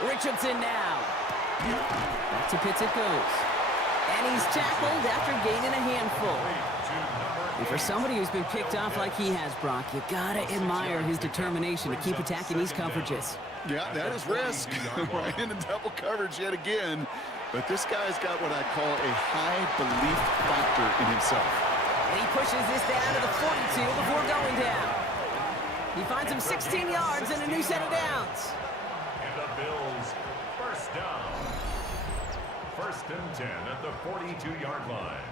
Richardson now. Back to Pitts it goes. And he's tackled after gaining a handful. And for somebody who's been picked off like he has, Brock, you gotta admire his determination to keep attacking these coverages. Yeah, that is risk. Right into double coverage yet again. But this guy's got what I call a high belief factor in himself. And he pushes this down to the 42 before going down. He finds him 16 yards and a new set of downs. And the Bills, 1st down. 1st and 10 at the 42-yard line.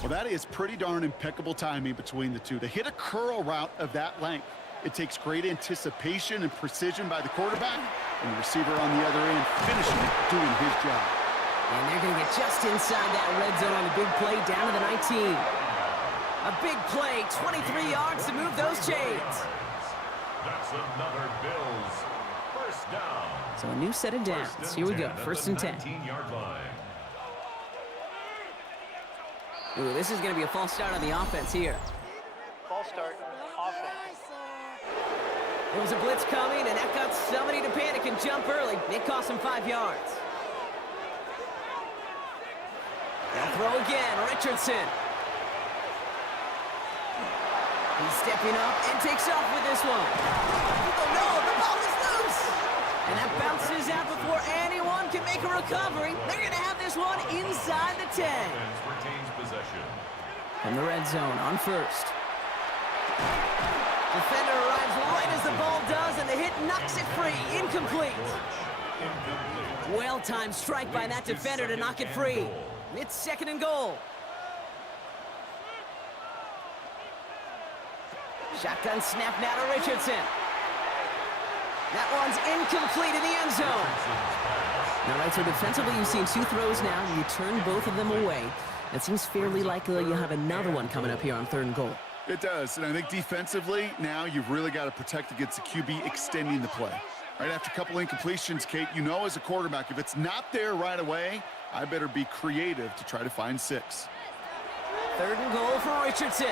Well, that is pretty darn impeccable timing between the two. To hit a curl route of that length, it takes great anticipation and precision by the quarterback, and the receiver on the other end finishing it, doing his job. And they're going to get just inside that red zone on the big play down to the 19. A big play, 23 yards to move those chains. That's another Bills 1st down. So a new set of downs. Here we go, 1st and 10. 19-yard line. Ooh, this is going to be a false start on the offense here. False start, offense. There was a blitz coming, and that got somebody to panic and jump early. It cost him 5 yards. They'll throw again, Richardson. He's stepping up and takes off with this one. Oh no, the ball is loose! And that bounces out before anyone can make a recovery. They're going to have this one inside the 10. Retains possession. From the red zone on 1st. Defender arrives right as the ball does, and the hit knocks it free. Incomplete. Well-timed strike by that defender to knock it free. It's 2nd and goal. Shotgun snap now to Richardson. That one's incomplete in the end zone. All right, so defensively you've seen 2 throws now. You turn both of them away. It seems fairly likely you'll have another one coming up here on 3rd and goal. It does, and I think defensively, now you've really got to protect against the QB extending the play. Right after a couple incompletions, Kate, you know as a quarterback, if it's not there right away, I better be creative to try to find 6. 3rd and goal for Richardson.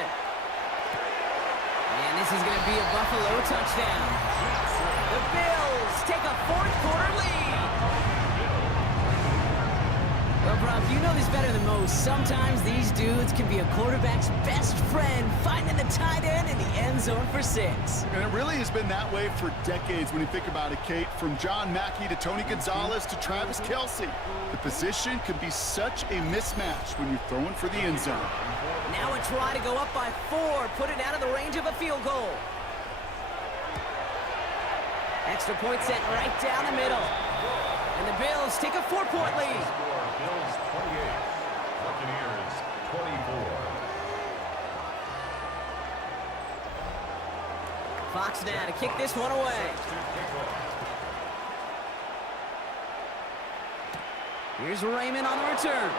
And this is going to be a Buffalo touchdown. The Bills take a 4th quarter lead. Well, Brock, you know this better than most. Sometimes these dudes can be a quarterback's best friend, finding the tight end in the end zone for 6. And it really has been that way for decades when you think about it, Kate. From John Mackey to Tony Gonzalez to Travis Kelce. The position can be such a mismatch when you're throwing for the end zone. Now a try to go up by 4, put it out of the range of a field goal. Extra point set right down the middle. And the Bills take a 4-point lead. Bills 28, Buccaneers 24. Fox now to kick this one away. Here's Raymond on the return.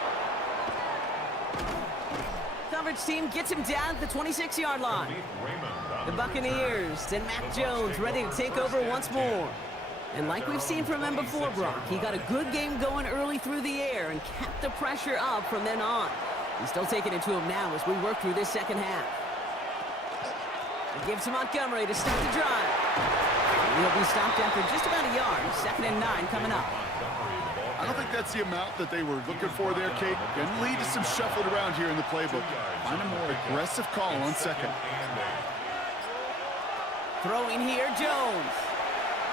Coverage team gets him down at the 26-yard line. The Buccaneers send Mac Jones ready to take over once more. And like we've seen from him before, Brock, he got a good game going early through the air and kept the pressure up from then on. He's still taking it to him now as we work through this second half. He gives to Montgomery to start the drive. He'll be stopped after just about a yard. 2nd and 9 coming up. I don't think that's the amount that they were looking for there, Kate. Going to lead to some shuffling around here in the playbook. Find a more aggressive call on 2nd. Throwing here, Jones.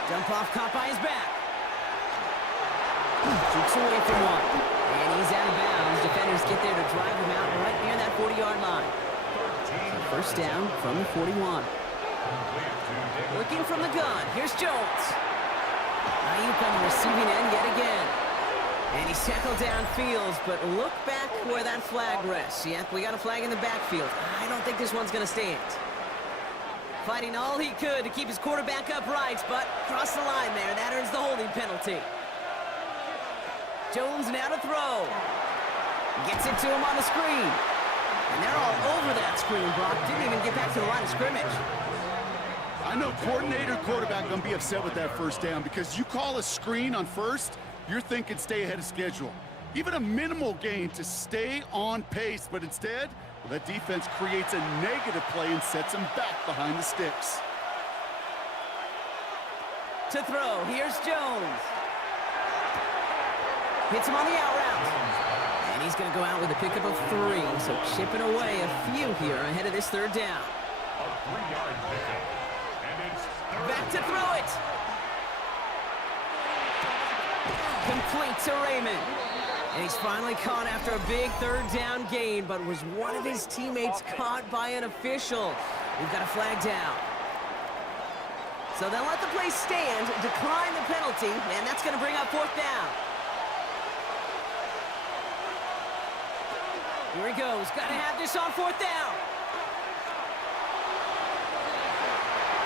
Dump off caught by his back. Shoots away from one. And he's out of bounds. Defenders get there to drive him out right near that 40-yard line. So 1st down from the 41. Working from the gun. Here's Jones. Ayuk on the receiving end yet again. And he's tackled downfield, but look back where that flag rests. Yep, we got a flag in the backfield. I don't think this one's going to stand. Fighting all he could to keep his quarterback upright, but crossed the line there. That earns the holding penalty. Jones now to throw. Gets it to him on the screen. And they're all over that screen, Brock. Didn't even get back to the line of scrimmage. I know coordinator quarterback going to be upset with that 1st down because you call a screen on 1st, you're thinking stay ahead of schedule. Even a minimal gain to stay on pace, but instead, well, that defense creates a negative play and sets them back behind the sticks. To throw, here's Jones. Hits him on the out route. And he's going to go out with a pickup of 3, so chipping away a few here ahead of this 3rd down. A 3-yard pickup. And it's Back to throw it. Complete to Raymond. And he's finally caught after a big 3rd down gain, but was one of his teammates caught by an official? We've got a flag down. So they'll let the play stand, decline the penalty, and that's going to bring up 4th down. Here he goes. Got to have this on 4th down.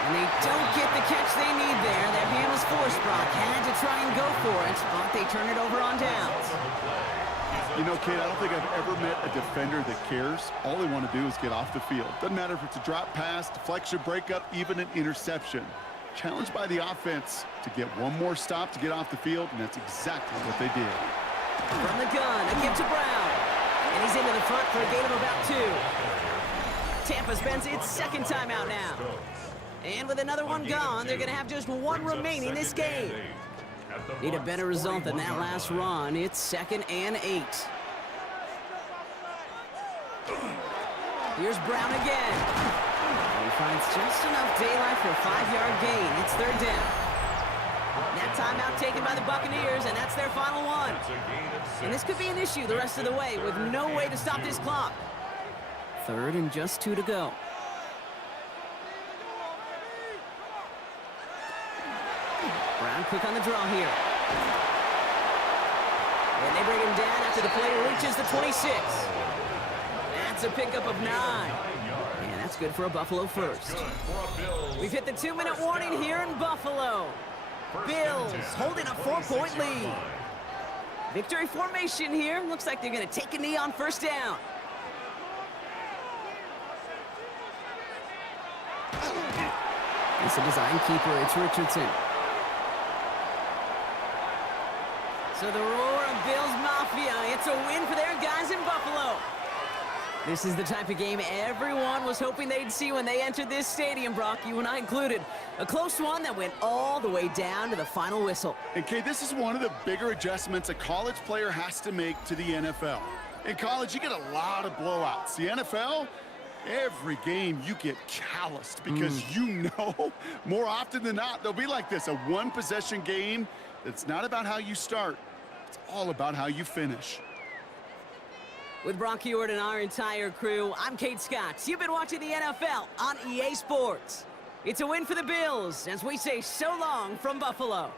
And they don't get the catch they need there. Their hand was forced, Brock. Had to try and go for it, but they turn it over on downs. You know, Kate, I don't think I've ever met a defender that cares. All they want to do is get off the field. Doesn't matter if it's a drop pass, deflection, breakup, even an interception. Challenged by the offense to get one more stop to get off the field, and that's exactly what they did. From the gun, a give to Brown. And he's into the front for a gain of about 2. Tampa spends its 2nd timeout now. And with another one gone, they're going to have just 1 remaining this game. Need a better result than that last run. It's 2nd and 8. Here's Brown again. And he finds just enough daylight for a 5-yard gain. It's 3rd down. That timeout taken by the Buccaneers, and that's their final one. And this could be an issue the rest of the way with no way to stop this clock. 3rd and just 2 to go. Brown quick on the draw here. And they bring him down after the play reaches the 26. That's a pickup of 9. And that's good for a Buffalo 1st. We've hit the 2-minute warning here in Buffalo. Bills holding a 4-point lead. Victory formation here. Looks like they're going to take a knee on 1st down. It's a design keeper. It's Richardson. So the roar of Bills Mafia. It's a win for their guys in Buffalo. This is the type of game everyone was hoping they'd see when they entered this stadium, Brock, you and I included. A close one that went all the way down to the final whistle. And, Kate, this is one of the bigger adjustments a college player has to make to the NFL. In college, you get a lot of blowouts. The NFL, every game you get calloused because you know more often than not they'll be like this, a one-possession game that's not about how you start. It's all about how you finish. With Brock Heward and our entire crew, I'm Kate Scott. You've been watching the NFL on EA Sports. It's a win for the Bills as we say so long from Buffalo.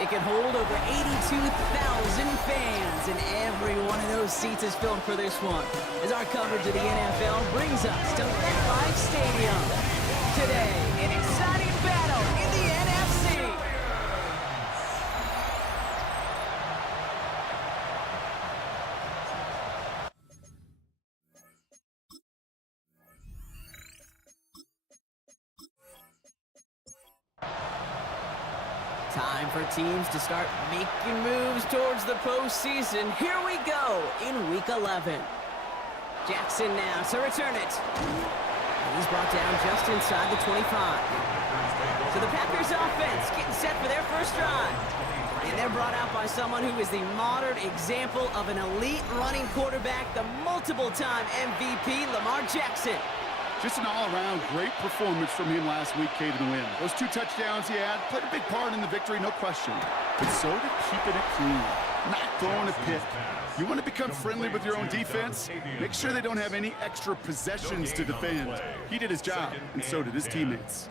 It can hold over 82,000 fans, and every one of those seats is filled for this one, as our coverage of the NFL brings us to MetLife Stadium. Today, an exciting battle in the NFC. Time for teams to start making moves towards the postseason. Here we go in Week 11. Jackson now to return it. And he's brought down just inside the 25. So the Packers offense getting set for their first drive. And they're brought out by someone who is the modern example of an elite running quarterback, the multiple-time MVP, Lamar Jackson. Just an all-around great performance from him last week, Kate, in the win. Those 2 touchdowns he had played a big part in the victory, no question. But so did keeping it clean, not throwing a pick. You want to become friendly with your own defense? Make sure they don't have any extra possessions to defend. He did his job, and so did his teammates.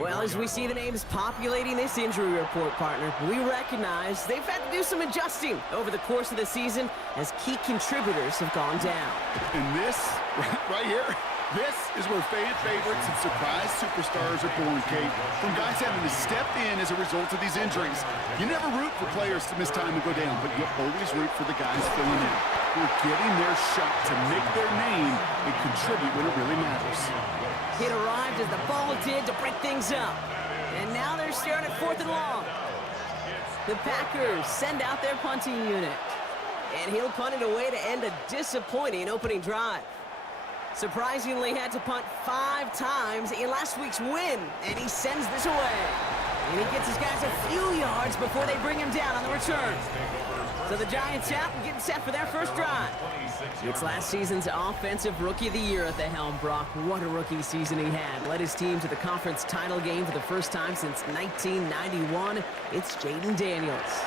Well, as we see the names populating this injury report, partner, we recognize they've had to do some adjusting over the course of the season as key contributors have gone down. And this, right here, this is where fan favorites and surprise superstars are born, Kate. From guys having to step in as a result of these injuries. You never root for players to miss time and go down, but you always root for the guys filling in, who are getting their shot to make their name and contribute when it really matters. Hit arrived as the ball did to break things up. And now they're staring at 4th and long. The Packers send out their punting unit. And he'll punt it away to end a disappointing opening drive. Surprisingly had to punt 5 times in last week's win, and he sends this away. And he gets his guys a few yards before they bring him down on the return. So the Giants out and getting set for their first drive. It's last season's Offensive Rookie of the Year at the helm, Brock. What a rookie season he had. Led his team to the conference title game for the first time since 1991. It's Jaden Daniels.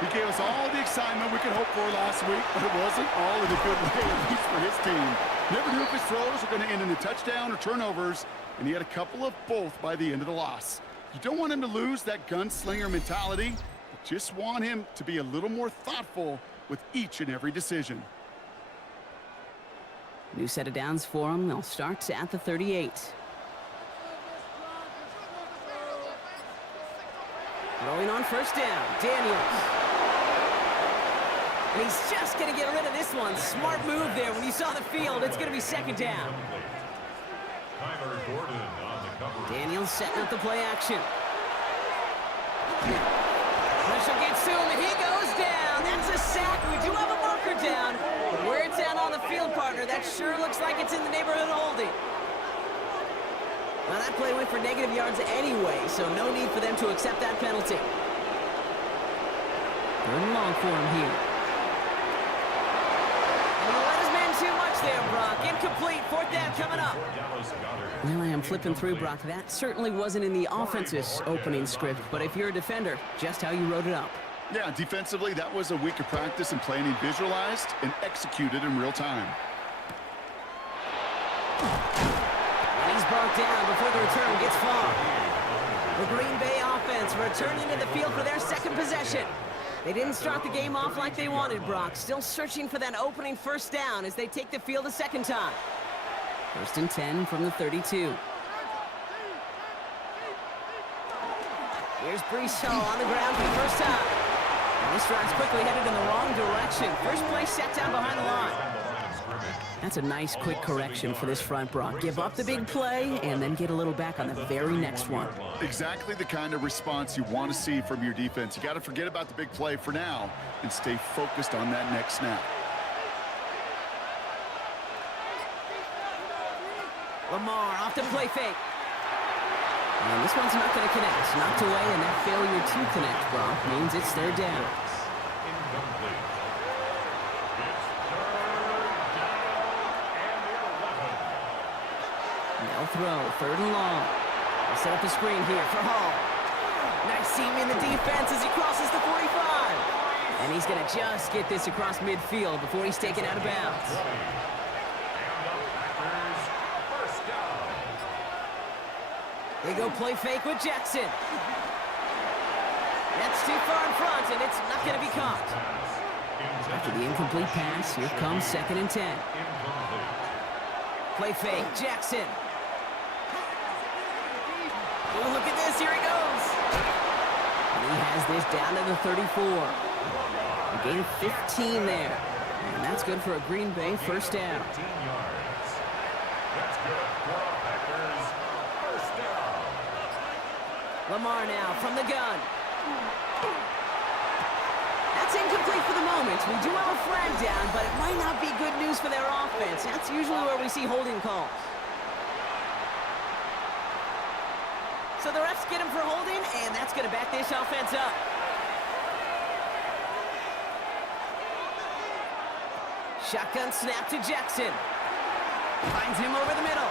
He gave us all the excitement we could hope for last week, but it wasn't all in a good way, at least for his team. Never knew if his throws were going to end in a touchdown or turnovers, and he had a couple of both by the end of the loss. You don't want him to lose that gunslinger mentality. You just want him to be a little more thoughtful with each and every decision. New set of downs for him. They'll start at the 38. Rolling on first down, Daniels. And he's just going to get rid of this one. Smart move there. When you saw the field, it's going to be 2nd down. Daniels setting up the play action. Pressure gets to him, and he goes down. That's a sack. We do have a marker down. But where it's at on the field, partner, that sure looks like it's in the neighborhood of holding. Well, that play went for negative yards anyway, so no need for them to accept that penalty. 3rd and long for him here. Too much there, Brock. Incomplete. 4th down coming up. Well, I am flipping through, Brock. That certainly wasn't in the offense's opening script, but if you're a defender, just how you wrote it up. Yeah, defensively, that was a week of practice and planning visualized and executed in real time. And he's brought down before the return gets far. The Green Bay offense returning to the field for their 2nd possession. They didn't start the game off like they wanted, Brock. Still searching for that opening first down as they take the field a 2nd time. 1st and 10 from the 32. Here's Brees Hall on the ground for the first time. And this drive's quickly headed in the wrong direction. First play set down behind the line. That's a nice quick correction for this front, Brock. Give up the big play and then get a little back on the very next one. Exactly the kind of response you want to see from your defense. You got to forget about the big play for now and stay focused on that next snap. Lamar off the play fake. And this one's not going to connect. Knocked away, and that failure to connect, Brock, means it's 3rd down. They'll throw, 3rd and long. They'll set up the screen here for Hall. Nice seam in the defense as he crosses the 45. And he's going to just get this across midfield before he's taken out of bounds. They go play fake with Jackson. That's too far in front, and it's not going to be caught. After the incomplete pass, here comes 2nd and 10. Play fake, Jackson. Oh, look at this, here he goes. And he has this down to the 34. A gain of 15 there. And that's good for a Green Bay first down. That's good for a Packers first down. Lamar now from the gun. That's incomplete for the moment. We do have a flag down, but it might not be good news for their offense. That's usually where we see holding calls. So the refs get him for holding, and that's going to back this offense up. Shotgun snap to Jackson. Finds him over the middle.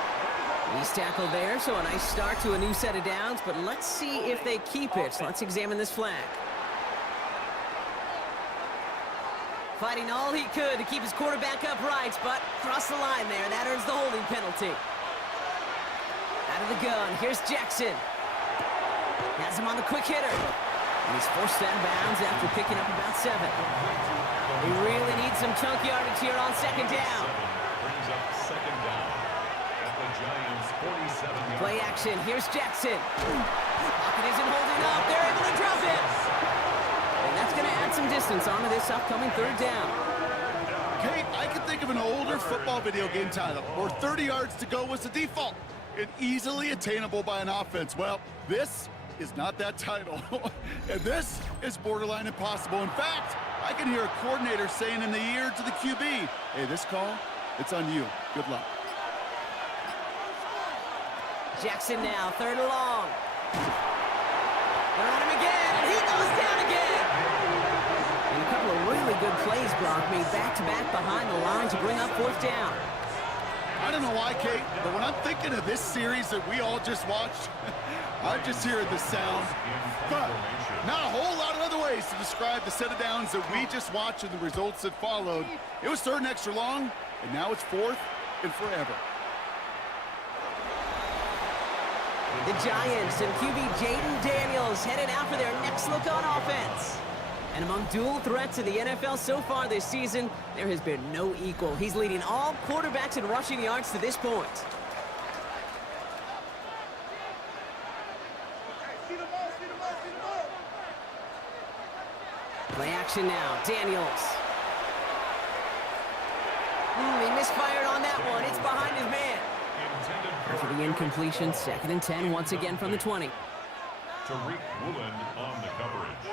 He's tackled there, so a nice start to a new set of downs, but let's see if they keep it. Let's examine this flag. Fighting all he could to keep his quarterback upright, but crossed the line there. That earns the holding penalty. Out of the gun, here's Jackson. Has him on the quick hitter. And he's forced out of bounds after picking up about 7. They really need some chunk yardage here on 2nd down. Brings up 2nd down at the Giants' 47-yard. Play action, here's Jackson. Pocket isn't holding up. They're able to drop it. And that's going to add some distance onto this upcoming 3rd down. Kate, I can think of an older football video game title where 30 yards to go was the default and easily attainable by an offense. Well, this is not that title. And this is borderline impossible. In fact, I can hear a coordinator saying in the ear to the QB, hey, this call, it's on you. Good luck. Jackson now, 3rd and long. They're on him again, and he goes down again. And a couple of really good plays, Brock, made back-to-back behind the line to bring up 4th down. I don't know why, Kate, but when I'm thinking of this series that we all just watched, I'm just hearing the sound. But not a whole lot of other ways to describe the set of downs that we just watched and the results that followed. It was 3rd and extra long, and now it's 4th and forever. The Giants and QB Jaden Daniels headed out for their next look on offense. And among dual threats in the NFL so far this season, there has been no equal. He's leading all quarterbacks in rushing yards to this point. Play action now, Daniels. He misfired on that one. It's behind his man. After the incompletion, 2nd and 10 once again from the 20. Tariq Woolen on the coverage.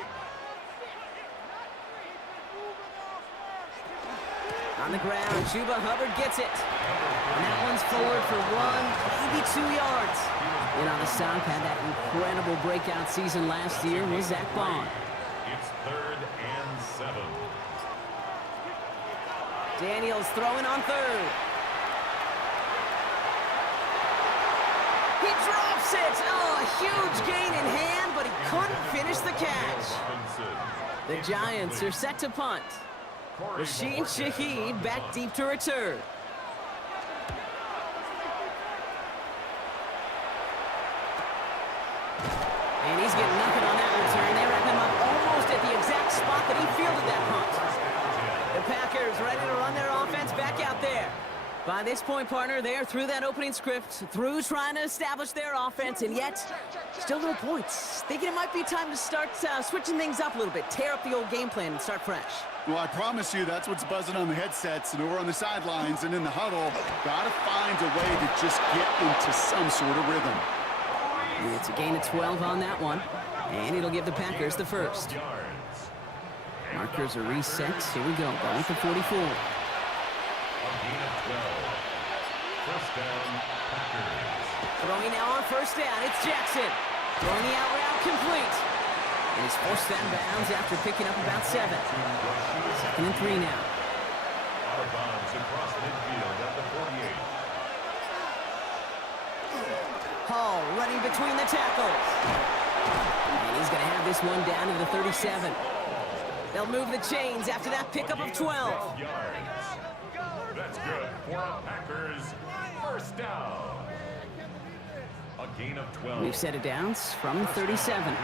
On the ground, Chuba Hubbard gets it. And that one's forward for 1, maybe 2 yards. And on the stop, had that incredible breakout season last year was Zach Bond. It's 3rd and 7. Daniels throwing on 3rd. He drops it. Oh, a huge gain in hand, but he couldn't finish the catch. The Giants are set to punt. Rasheen Shaheed back deep to return. And he's getting nothing on that return. They wrap him up almost at the exact spot that he fielded that punt. The Packers ready to run their offense back out there. By this point, partner, they're through that opening script, through trying to establish their offense, and yet still no points. Thinking it might be time to start switching things up a little bit, tear up the old game plan and start fresh. Well, I promise you that's what's buzzing on the headsets and over on the sidelines and in the huddle. Got to find a way to just get into some sort of rhythm. It's a gain of 12 on that one, and it'll give the Packers the first. Markers are reset. Here we go. Ball at the 44. First down, Packers. Throwing now on 1st down. It's Jackson. Throwing the out route complete. And he's forced out of bounds after picking up about 7. 2nd and 3 now. Out of bounds across midfield at the 48. Hall running between the tackles. And he's going to have this one down to the 37. They'll move the chains after that pickup of 12. That's good for a Packers first down. A gain of 12. We've set it downs from the 37.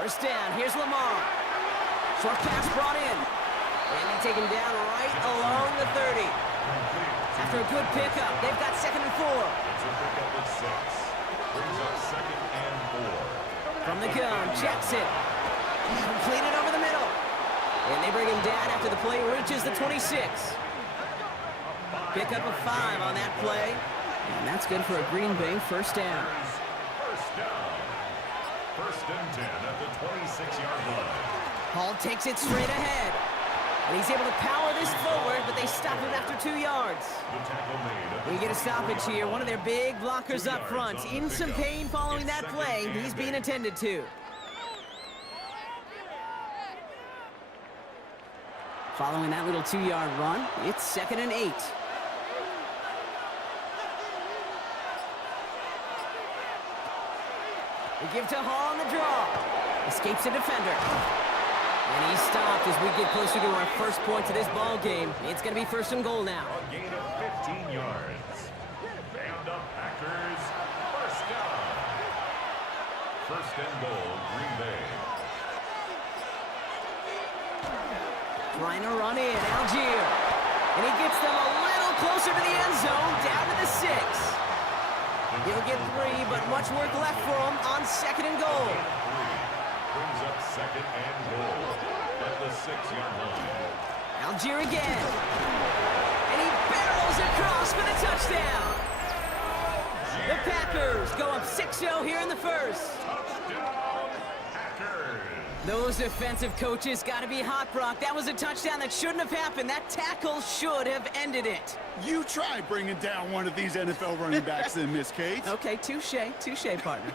First down, here's Lamar. Short pass brought in. And they take him down right along the 30. After a good pickup, they've got 2nd and 4. It's a pickup at 6. Brings up 2nd and 4. From the gun, Jackson. Completed over the middle. And they bring him down after the play reaches the 26. Pick up a 5 on that play. And that's good for a Green Bay first down. First down. 1st and 10 at the 26-yard line. Hall takes it straight ahead. And he's able to power this forward, but they stop him after 2 yards. The tackle made. We get a stoppage here. One of their big blockers up front. In some pain following that play. He's being attended to. Following that little 2-yard run, it's 2nd and 8. They give to Hall on the draw. Escapes a defender. And he's stopped as we get closer to our first point to this ball game. It's going to be 1st and goal now. A gain of 15 yards. And the Packers, first down. 1st and goal, Green Bay. Trying to run in, Algier. And he gets them a little closer to the end zone, down to the 6. He'll get 3, but much work left for him on 2nd and goal. Brings up 2nd and goal at the 6-yard line. Algier again. And he barrels across for the touchdown. The Packers go up 6-0 here in the first. Touchdown, Packers. Those defensive coaches got to be hot, Brock. That was a touchdown that shouldn't have happened. That tackle should have ended it. You try bringing down one of these NFL running backs then, Miss Kate. Okay, touche, partner.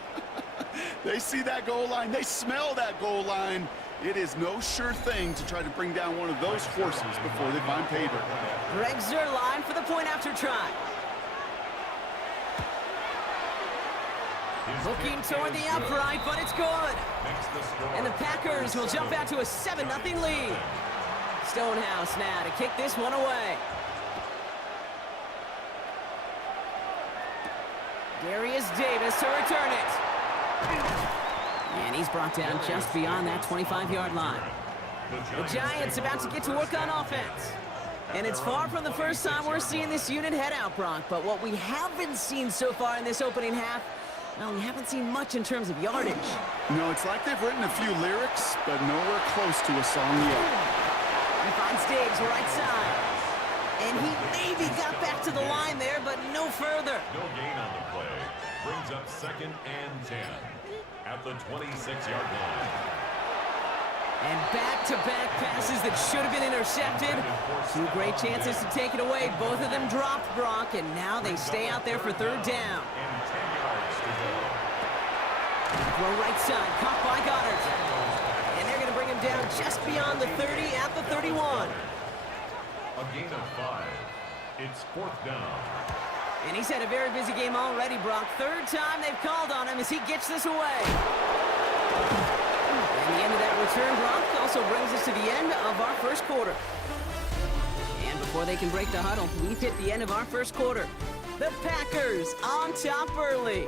They see that goal line. They smell that goal line. It is no sure thing to try to bring down one of those horses before they find pay dirt. Greg Zuerlein for the point after try. Looking toward the upright, but it's good. And the Packers will jump out to a 7-0 lead. Stonehouse now to kick this one away. Darius Davis to return it. And he's brought down just beyond that 25-yard line. The Giants about to get to work on offense. And it's far from the first time we're seeing this unit head out, Brock. But what we haven't seen so far in this opening half, well, we haven't seen much in terms of yardage. No, it's like they've written a few lyrics, but nowhere close to a song yet. He finds Diggs right side. And he maybe got back to the line there, but no further. No gain on the play. Brings up 2nd and 10 at the 26-yard line. And back-to-back passes that should have been intercepted. 2 great chances to take it away. Both of them dropped, Brock, and now they stay out there for 3rd down. And 10 yards to go. Throw right side, caught by Goddard. And they're going to bring him down just beyond the 30 at the 31. A gain of 5. It's 4th down. And he's had a very busy game already, Brock. 3rd time they've called on him as he gets this away. And the end of that return, Brock, also brings us to the end of our first quarter. And before they can break the huddle, we've hit the end of our first quarter. The Packers on top early.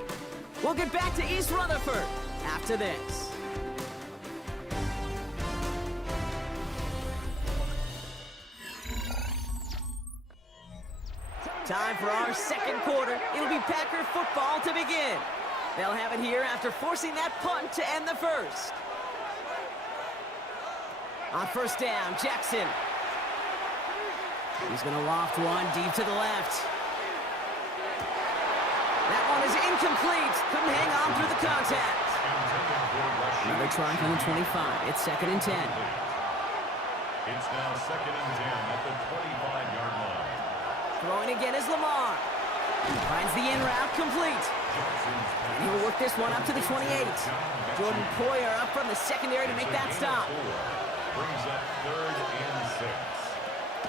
We'll get back to East Rutherford after this. Time for our second quarter. It'll be Packer football to begin. They'll have it here after forcing that punt to end the first. On 1st down, Jackson. He's going to loft one deep to the left. That one is incomplete. Couldn't hang on through the contact. Another try from the 25. It's 2nd and 10. It's now 2nd and 10 at the 25-yard line. Throwing again is Lamar. Finds the in route complete. And he will work this one up to the 28. Jordan Poyer up from the secondary to make that stop. Brings up 3rd and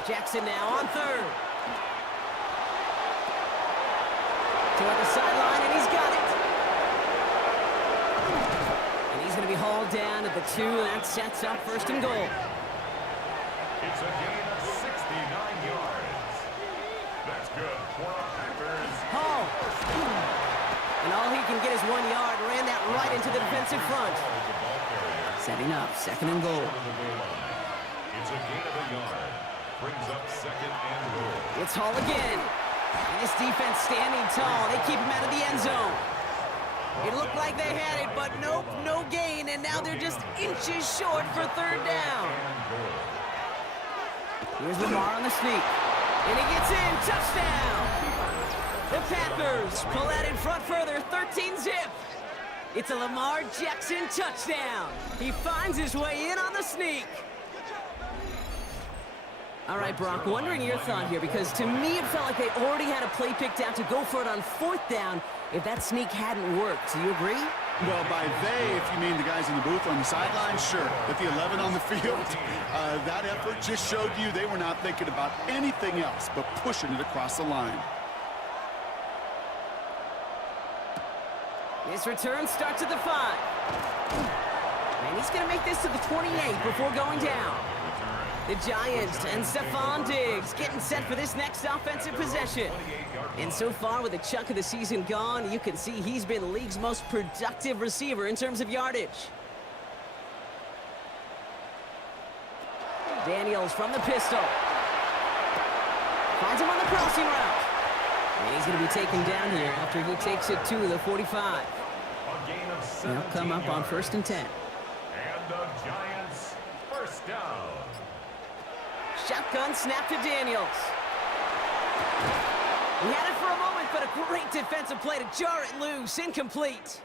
6. Jackson now on 3rd. Toward the sideline, and he's got it. And he's going to be hauled down at the 2, and that sets up 1st and goal. It's a gain of 69 yards. That's good for the Packers. Hall. And all he can get is 1 yard. Ran that right into the defensive front. Setting up, second and goal. It's a gain of a yard. Brings up second and goal. It's Hall again. And this defense standing tall. They keep him out of the end zone. It looked like they had it, but nope, no gain. And now they're just inches short for third down. Here's Lamar on the sneak. And he gets in. Touchdown. The Packers pull out in front further. 13-zip. It's a Lamar Jackson touchdown. He finds his way in on the sneak. All right, Brock, wondering your thought here, because to me it felt like they already had a play picked out to go for it on fourth down if that sneak hadn't worked. Do you agree? Well, by they, if you mean the guys in the booth on the sideline, sure. But the 11 on the field, that effort just showed you they were not thinking about anything else but pushing it across the line. His return starts at the 5. And he's going to make this to the 28 before going down. The Giants and Stephon Diggs getting set for this next offensive possession. And so far, with a chunk of the season gone, you can see he's been the league's most productive receiver in terms of yardage. Daniels from the pistol. Finds him on the crossing route. And he's going to be taken down here after he takes it to the 45. They'll come up on 1st and 10. And the Giants first down. Shotgun snap to Daniels. He had it for a moment, but a great defensive play to jar it loose. Incomplete.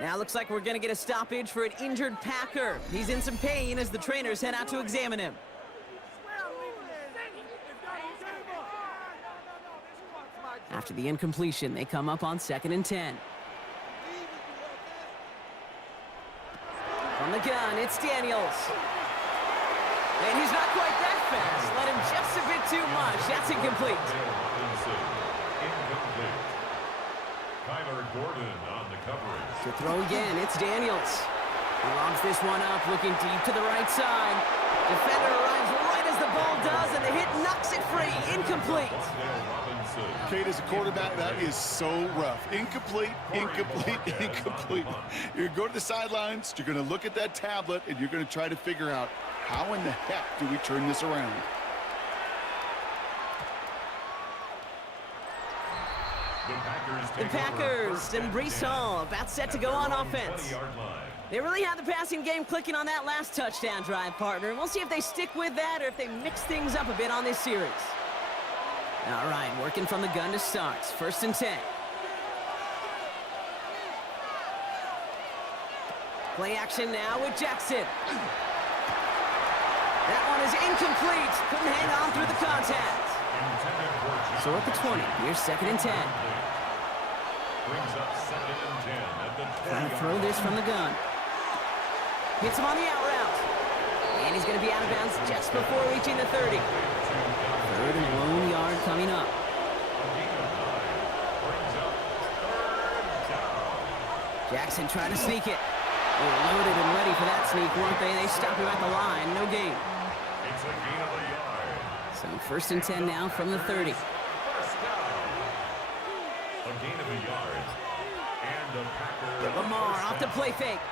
Now looks like we're going to get a stoppage for an injured Packer. He's in some pain as the trainers head out to examine him. After the incompletion, they come up on 2nd and 10. From the gun, it's Daniels. And he's not quite that fast. Let him just a bit too much. That's incomplete. Kyler Gordon on the coverage. To throw again, it's Daniels. He lobs this one up, looking deep to the right side. Defender arrives right as the ball does, and the hit knocks it free. Incomplete. Kate, as a quarterback, that is so rough. Incomplete, incomplete, incomplete. You're going to go to the sidelines, you're going to look at that tablet, and you're going to try to figure out how in the heck do we turn this around? The Packers and Breece Hall about set to go on offense. They really had the passing game clicking on that last touchdown drive, partner. And we'll see if they stick with that or if they mix things up a bit on this series. All right, working from the gun to start. 1st and 10. Play action now with Jackson. That one is incomplete. Couldn't hang on through the contact. So at the 20, here's 2nd and 10. Brings up 2nd and 10 at the 20. Trying to throw this from the gun. Hits him on the out route. And he's going to be out of bounds just before reaching the 30. 3rd and lone yard coming up. Jackson trying to sneak it. They were loaded and ready for that sneak, weren't they? They stopped him at the line. No gain. It's a gain of a yard. So 1st and 10 now from the 30. First down. A gain of a yard. And the Packers. Lamar off the play fake.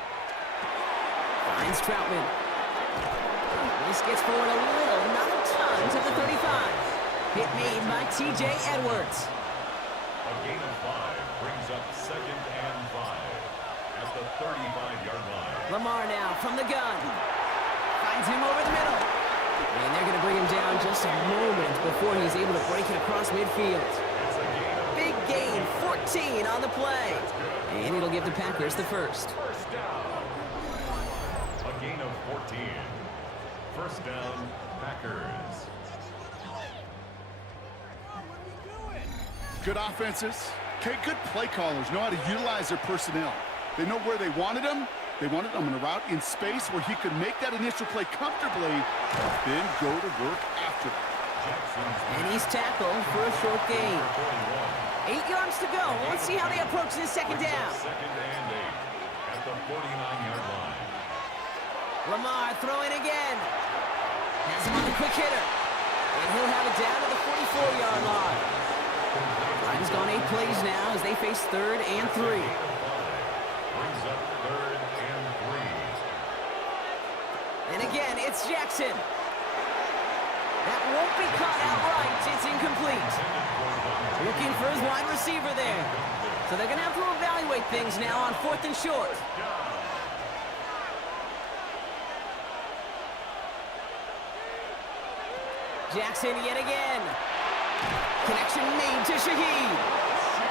Finds Troutman. This gets forward a little, not a ton, to the 35. Hit made by T.J. Edwards. A gain of 5 brings up 2nd and 5 at the 35-yard line. Lamar now from the gun. Finds him over the middle. And they're going to bring him down just a moment before he's able to break it across midfield. Big gain, 14 on the play. And it'll give the Packers the first. First down. A gain of 14. First down, Packers. Good offenses. Okay, good play callers know how to utilize their personnel. They know where they wanted them. They wanted him on a route in space where he could make that initial play comfortably, then go to work after. And he's tackled for a short gain. 8 yards to go. Let's see how they approach this 2nd down. 2nd and 8 at the 49-yard line. Lamar throwing again. Has him on the quick hitter. And he'll have it down to the 44-yard line. Line's gone 8 plays now as they face 3rd and 3. Brings up 3rd and 3. And again, it's Jackson. That won't be caught outright. It's incomplete. Looking for his wide receiver there. So they're going to have to evaluate things now on 4th and short. Jackson yet again. Connection made to Shaheed.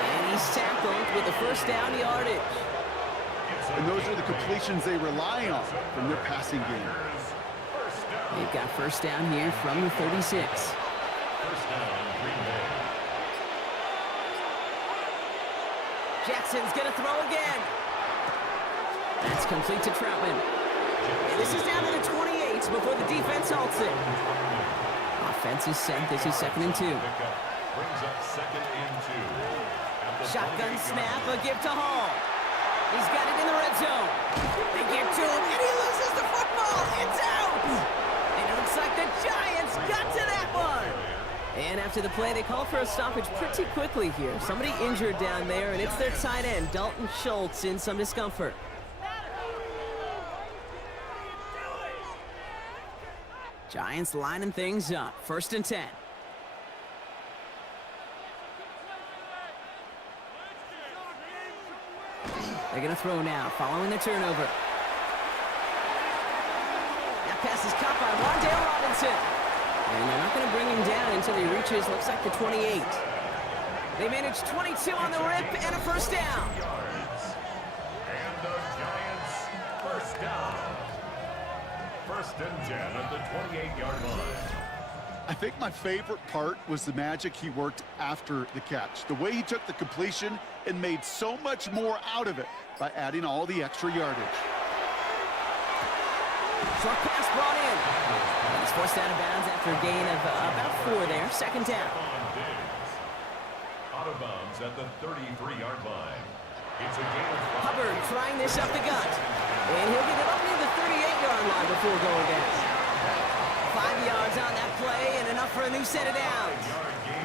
And he's tackled with the first down yardage. And those are the completions they rely on from their passing game. They've got first down here from the 36. Jackson's going to throw again. That's complete to Troutman. And this is down to the 28 before the defense halts it. Offense is set. This is 2nd and 2. Brings up 2nd and 2. Shotgun snap, a give to Hall. He's got it in the red zone. They get to him, and he loses the football. It's out. And it looks like the Giants got to that one. And after the play, they call for a stoppage pretty quickly here. Somebody injured down there, and it's their tight end, Dalton Schultz, in some discomfort. Giants lining things up. 1st and 10. They're going to throw now, following the turnover. That pass is caught by Wandale Robinson. And they're not going to bring him down until he reaches, looks like, the 28. They manage 22 on the rip and a first down. And the Giants first down. 1st and 10 at the 28-yard line. I think my favorite part was the magic he worked after the catch. The way he took the completion and made so much more out of it by adding all the extra yardage. Short pass brought in. And he's forced out of bounds after a gain of about 4 there. 2nd down. Out of bounds at the 33-yard line. It's a gain of 5. Hubbard trying this up the gut. And he'll get it up near the 38-yard line before going down. 5 yards on that play and enough for a new set of downs.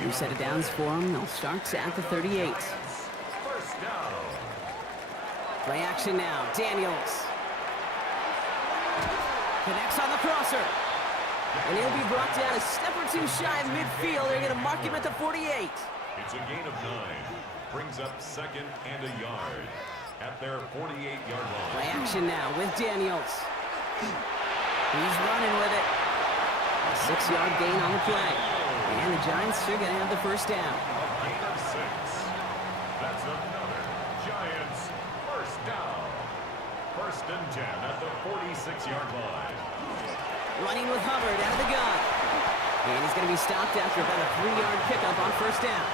New set of downs for him. They'll start at the 38. First down. Play action now. Daniels. Connects on the crosser. And he'll be brought down a step or 2 shy of midfield. They're going to mark him at the 48. It's a gain of 9. Brings up 2nd and a yard at their 48-yard line. Play action now with Daniels. He's running with it. A 6-yard gain on the play. And the Giants are going to have the first down. A gain of 6. That's another Giants first down. 1st and 10 at the 46-yard line. Running with Hubbard out of the gun. And he's going to be stopped after about a 3-yard pickup on first down.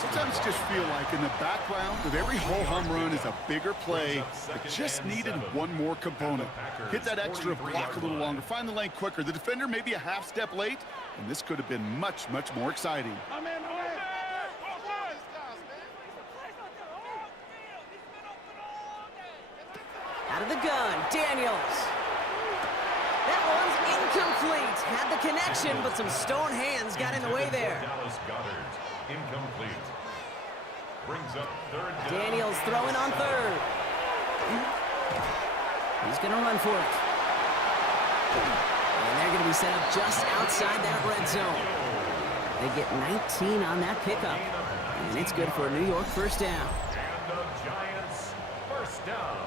Sometimes you just feel like in the background of every ho-hum run is a bigger play that just needed one more component. Hit that extra block a little longer, find the lane quicker. The defender maybe a half step late, and this could have been much, much more exciting. Out of the gun, Daniels. That one's incomplete. Had the connection, but some stone hands got in the way there. Incomplete. Brings up 3rd down. Daniels throwing on 3rd. He's going to run for it. And they're going to be set up just outside that red zone. They get 19 on that pickup. And it's good for a New York first down. And the Giants first down.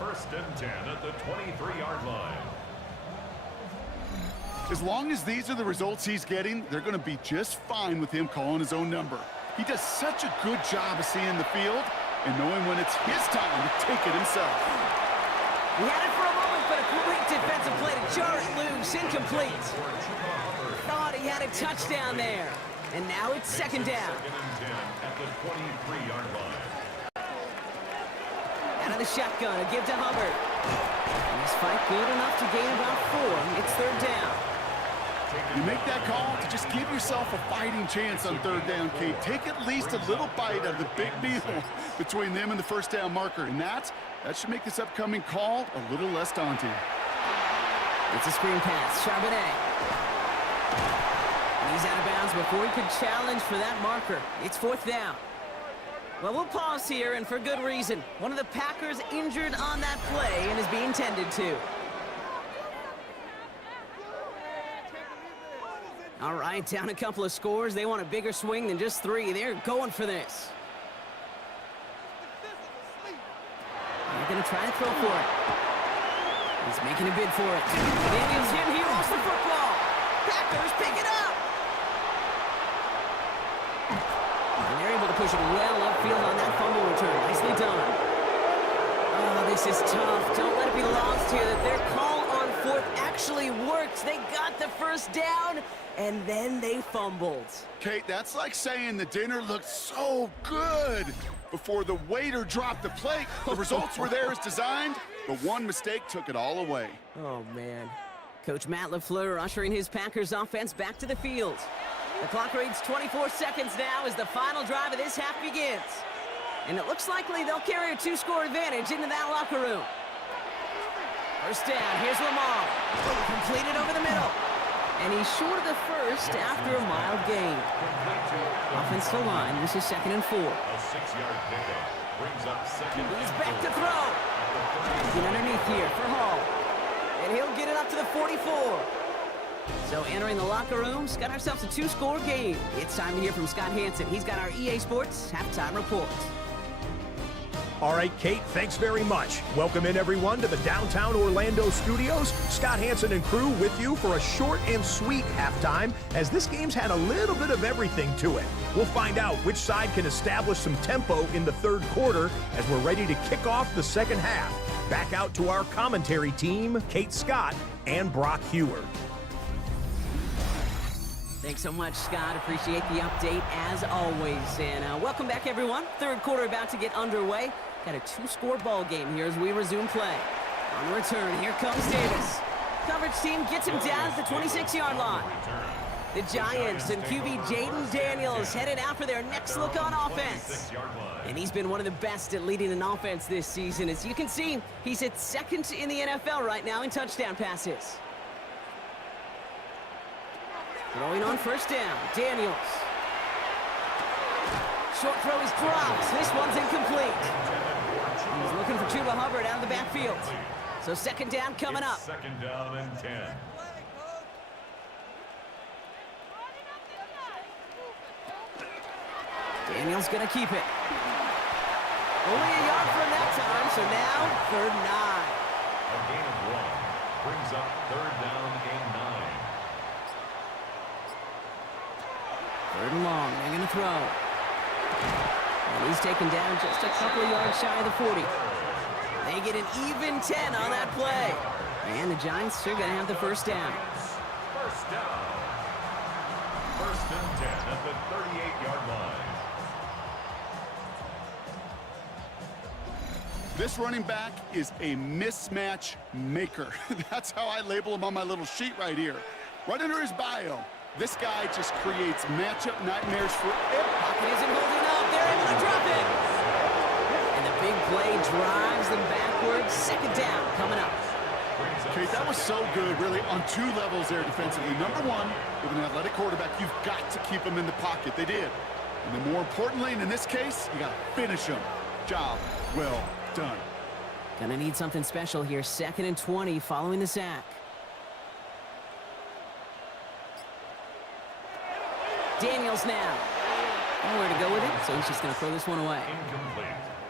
1st and 10 at the 23-yard line. As long as these are the results he's getting, they're going to be just fine with him calling his own number. He does such a good job of seeing the field and knowing when it's his time to take it himself. He had it for a moment, but a great defensive play to jar it loose, incomplete. Thought he had a touchdown there. And now it's 2nd down. 2nd and 10 at the 23-yard line. Out of the shotgun, a give to Hubbard. And this fight good enough to gain about 4. It's 3rd down. You make that call to just give yourself a fighting chance on 3rd down, Kate. Take at least a little bite out of the big meal between them and the first down marker. And that should make this upcoming call a little less daunting. It's a screen pass. Charbonnet. He's out of bounds before he could challenge for that marker. It's 4th down. Well, we'll pause here, and for good reason. One of the Packers injured on that play and is being tended to. All right, down a couple of scores. They want a bigger swing than just 3. They're going for this. They're going to try to throw for it. He's making a bid for it. Daniels in. He lost the football. Packers pick it up. And they're able to push it well upfield on that fumble return. Nicely done. Oh, this is tough. Don't let it be lost here that their call on fourth actually worked. They got the first down, and then they fumbled. Kate, that's like saying the dinner looked so good before the waiter dropped the plate. The results were there as designed, but one mistake took it all away. Oh, man. Coach Matt LaFleur ushering his Packers offense back to the field. The clock reads 24 seconds now as the final drive of this half begins. And it looks likely they'll carry a 2-score advantage into that locker room. First down, here's Lamar. Completed over the middle. And he's short of the first after a mild gain. Offensive line, this is 2nd and 4. A 6-yard pickup brings up 2nd. He's back to throw. Get underneath here for Hall. And he'll get it up to the 44. So entering the locker room, got ourselves a 2-score game. It's time to hear from Scott Hansen. He's got our EA Sports halftime report. All right, Kate, thanks very much. Welcome in, everyone, to the downtown Orlando studios. Scott Hansen and crew with you for a short and sweet halftime, as this game's had a little bit of everything to it. We'll find out which side can establish some tempo in the third quarter as we're ready to kick off the second half. Back out to our commentary team, Kate Scott and Brock Hewer. Thanks so much, Scott. Appreciate the update, as always. And welcome back, everyone. Third quarter about to get underway. Got a 2-score ball game here as we resume play. On the return, here comes Davis. Coverage team gets him down at the 26-yard line. The Giants and QB Jaden Daniels headed out for their next look on offense. And he's been one of the best at leading an offense this season. As you can see, he's at 2nd in the NFL right now in touchdown passes. Throwing on first down, Daniels. Short throw is dropped. This one's incomplete. He's looking for Chuba Hubbard out of the backfield. So 2nd down coming up. 2nd down and 10. Daniels going to keep it. Only a yard from that time, so now 3rd and 9. A gain of 1 brings up 3rd down and 9. 3rd and long, they're going to throw. And he's taken down just a couple of yards shy of the 40. They get an even 10 on that play. And the Giants are going to have the first down. First down. 1st and 10 at the 38-yard line. This running back is a mismatch maker. That's how I label him on my little sheet right here. Right under his bio. This guy just creates matchup nightmares for everyone. Pocket isn't holding up. They're able to drop it. And the big play drives them backwards. 2nd down coming up. Okay, that was so good, really, on 2 levels there defensively. Number 1, with an athletic quarterback, you've got to keep him in the pocket. They did. And then more importantly, and in this case, you got to finish him. Job well done. Gonna need something special here. 2nd and 20 following the sack. Daniels now. Nowhere to go with it, so he's just going to throw this one away. Incomplete.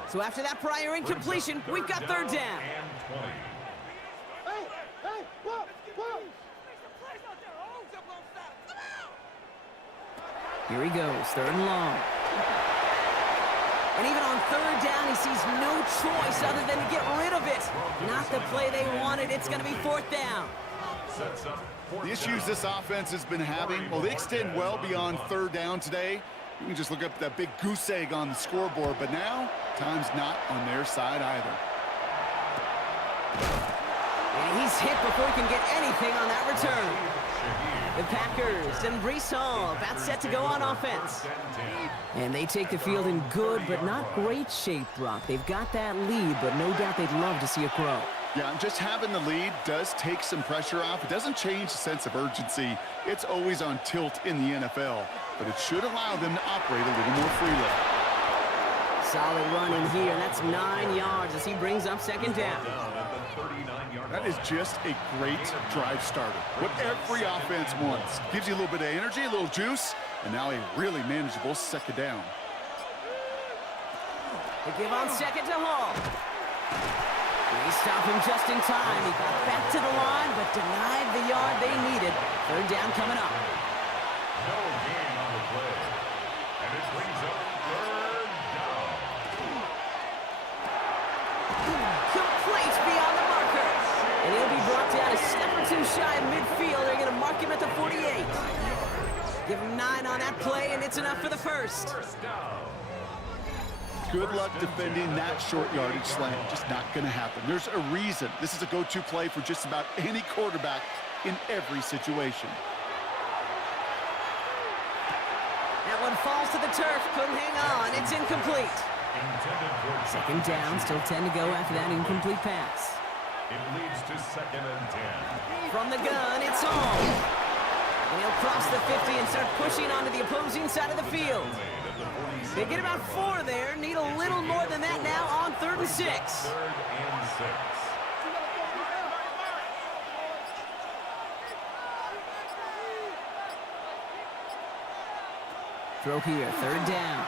So after that prior incompletion, we've got 3rd down. And 20. Here he goes, 3rd and long. And even on 3rd down, he sees no choice other than to get rid of it. Not the play they wanted. It's going to be 4th down. Sets up The issues this offense has been having, well, they extend well beyond 3rd down today. You can just look up that big goose egg on the scoreboard, but now time's not on their side either. And he's hit before he can get anything on that return. The Packers and Breece Hall about set to go on offense. And they take the field in good but not great shape, Brock. They've got that lead, but no doubt they'd love to see it grow. Yeah, and just having the lead does take some pressure off. It doesn't change the sense of urgency. It's always on tilt in the NFL, but it should allow them to operate a little more freely. Solid run in here. That's 9 yards as he brings up 2nd down. Down at the 39-yard line. That is just a great drive starter. What every offense wants. Gives you a little bit of energy, a little juice, and now a really manageable second down. They give on second to Hall. They stop him just in time. He got back to the line, but denied the yard they needed. Third down coming up. No gain on the play. And it brings up third down. Complete beyond the marker. And he'll be brought down a step or two shy of midfield. They're going to mark him at the 48. Give him 9 on that play, and it's enough for the first. First down. Good luck defending that short yardage slant. Just not going to happen. There's a reason. This is a go-to play for just about any quarterback in every situation. That one falls to the turf. Couldn't hang on. It's incomplete. Intended for Second down. Still 10 to go after that incomplete pass. It leads to 2nd and 10. From the gun, it's home. And he'll cross the 50 and start pushing onto the opposing side of the field. They get about 4 there. Need a little more than that now on 3rd and 6. 3rd and 6. Throw here, 3rd down.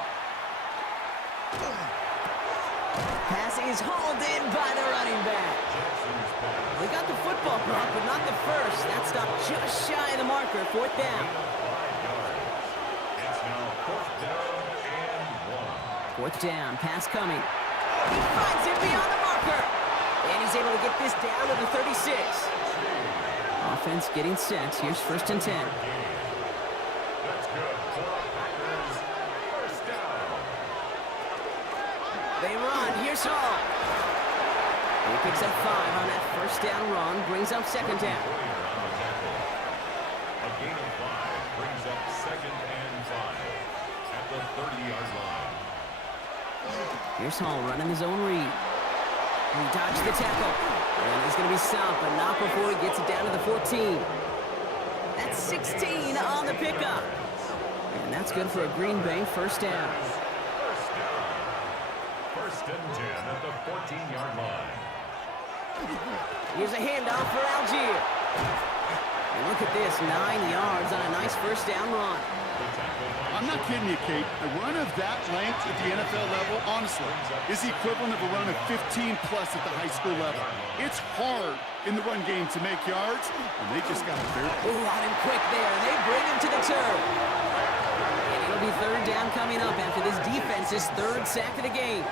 Pass is hauled in by the running back. They got the football block, but not the first. That stopped just shy of the marker. 4th down. It's now 4th down and 1. 4th down, pass coming. He finds it beyond the marker. And he's able to get this down to the 36. Offense getting set. Here's 1st and 10. That's good for Packers. First down. They run. Here's Hall. He picks up 5 on that 1st down run. Brings up 2nd down. On the tackle. A gain of 5 brings up 2nd and 5 at the 30-yard line. Here's Hall running his own read. He dodged the tackle. And he's going to be stopped, but not before he gets it down to the 14. That's 16 on the pickup. And that's good for a Green Bay 1st down. First down. 1st and 10 at the 14-yard line. Here's a handoff for Algier. And look at this, 9 yards on a nice 1st down run. I'm not kidding you, Kate. A run of that length at the NFL level, honestly, is the equivalent of a run of 15-plus at the high school level. It's hard in the run game to make yards, and they just got it there. Ooh, on him quick there. They bring him to the turf. And it'll be 3rd down coming up after this defense's 3rd sack of the game.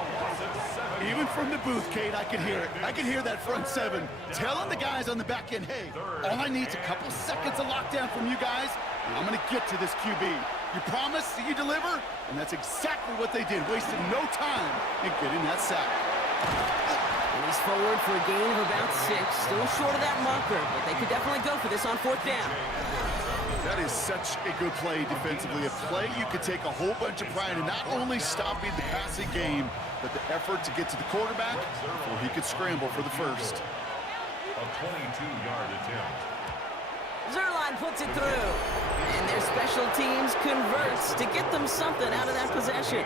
Even from the booth, Kate, I could hear it. I could hear that front 7 telling the guys on the back end, hey, all I need is a couple seconds of lockdown from you guys, and I'm going to get to this QB. You promise that you deliver? And that's exactly what they did, wasting no time in getting that sack. And he's forward for a gain of about 6. Still short of that marker, but they could definitely go for this on 4th down. That is such a good play defensively. A play you could take a whole bunch of pride in, not only stopping the passing game, but the effort to get to the quarterback before he could scramble for the first. A 22-yard attempt. Zerline puts it through. And their special teams converts to get them something out of that possession.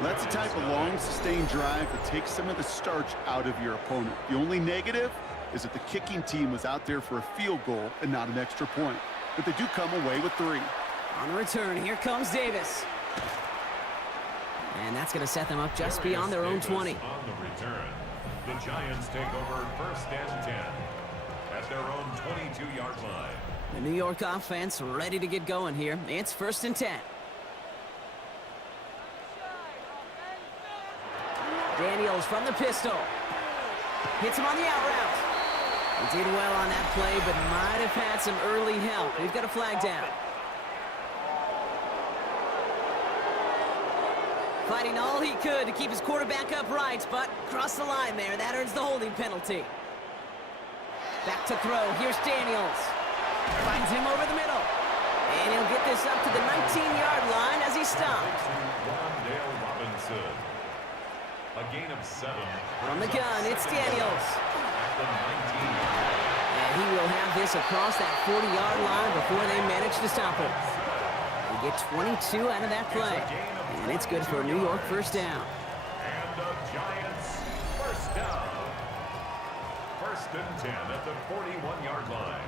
That's the type of long, sustained drive that takes some of the starch out of your opponent. The only negative is that the kicking team was out there for a field goal and not an extra point. But they do come away with 3. On return, here comes Davis. And that's going to set them up just beyond their own 20. On the return, the Giants take over 1st and 10 at their own 22-yard line. The New York offense ready to get going here. It's 1st and 10. Daniels from the pistol. Hits him on the out route. He did well on that play, but might have had some early help. We've got a flag down. Fighting all he could to keep his quarterback upright, but crossed the line there. That earns the holding penalty. Back to throw. Here's Daniels. Finds him over the middle. And he'll get this up to the 19-yard line as he stopped. Dale Robinson. A gain of 7. From the gun, it's Daniels. At the 19. And he will have this across that 40-yard line before they manage to stop him. They get 22 out of that play. And it's good for a New York 1st down. And the Giants 1st down. 1st First and 10 at the 41-yard line.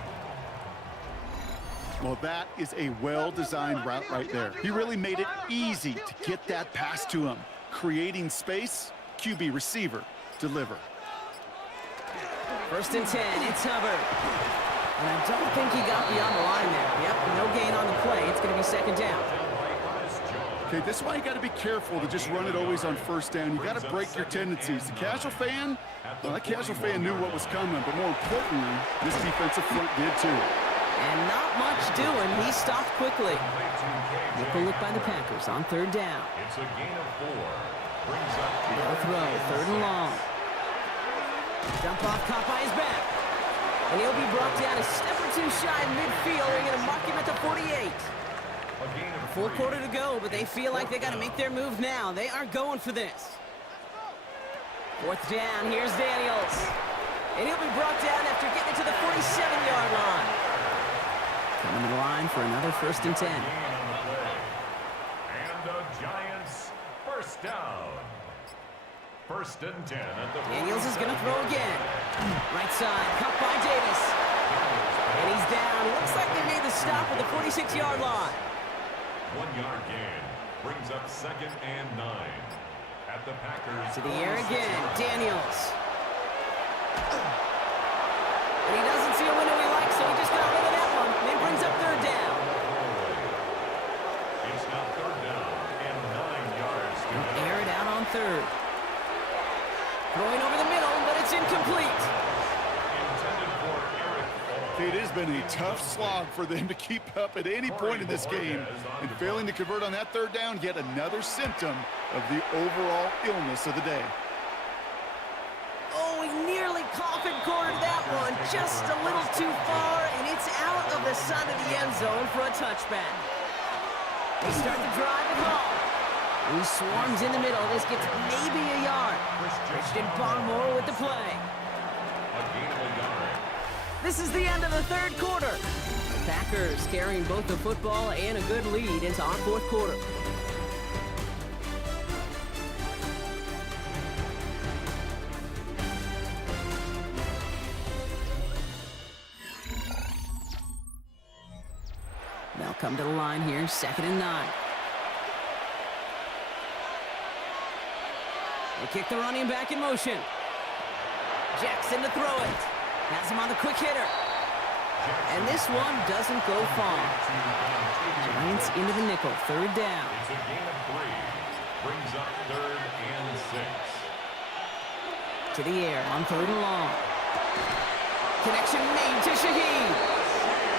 Well, that is a well-designed route right there. He really made it easy to get that pass to him. Creating space, QB receiver, deliver. First and 10, it's Hubbard. And I don't think he got beyond the line there. Yep, no gain on the play. It's going to be second down. Okay, this is why you got to be careful to just run it always on first down. You got to break your tendencies. The casual fan, well, that casual fan knew what was coming, but more importantly, this defensive front did too. And not much doing. He stopped quickly. Nickel look by the Packers on third down. It's a gain of 4. Brings up No throw, third and long. Dump off, caught by his back. And he'll be brought down a step or two shy of midfield. They're going to mark him at the 48. Full quarter to go, but they feel like they got to make their move now. They are going for this. Fourth down, here's Daniels. And he'll be brought down after getting it to the 47-yard line. Coming to the line for another first and 10. And the Giants first down. First and 10 at the Daniels is going to throw again. Right side, cut by Davis. And he's down. Looks like they made the stop at the 46-yard line. 1-yard gain. Brings up second and 9. At the Packers. To the air again, Daniels. And he doesn't see a window he likes, so he just got rid of that one. And it brings up third down. It's now third down and 9 yards. Air it out on third. Throwing over the middle, but it's incomplete. Intended for Eric. It has been a tough slog for them to keep up at any point in this game. And failing to convert on that third down, yet another symptom of the overall illness of the day. Oh, he nearly coffin cornered that one. Just a little too far, and it's out of the side of the end zone for a touchback. They start the drive at home. He swarms in the middle. This gets maybe a yard. Christian Barmore with the play. A gain of a yard. This is the end of the third quarter. The Packers carrying both the football and a good lead into our fourth quarter. They'll come to the line here, second and 9. They kick the running back in motion. Jackson to throw it. Has him on the quick hitter. And this one doesn't go far. Giants into the nickel, third down. It's a gain of 3. Brings up third and 6. To the air on third and long. Connection made to Shaheed.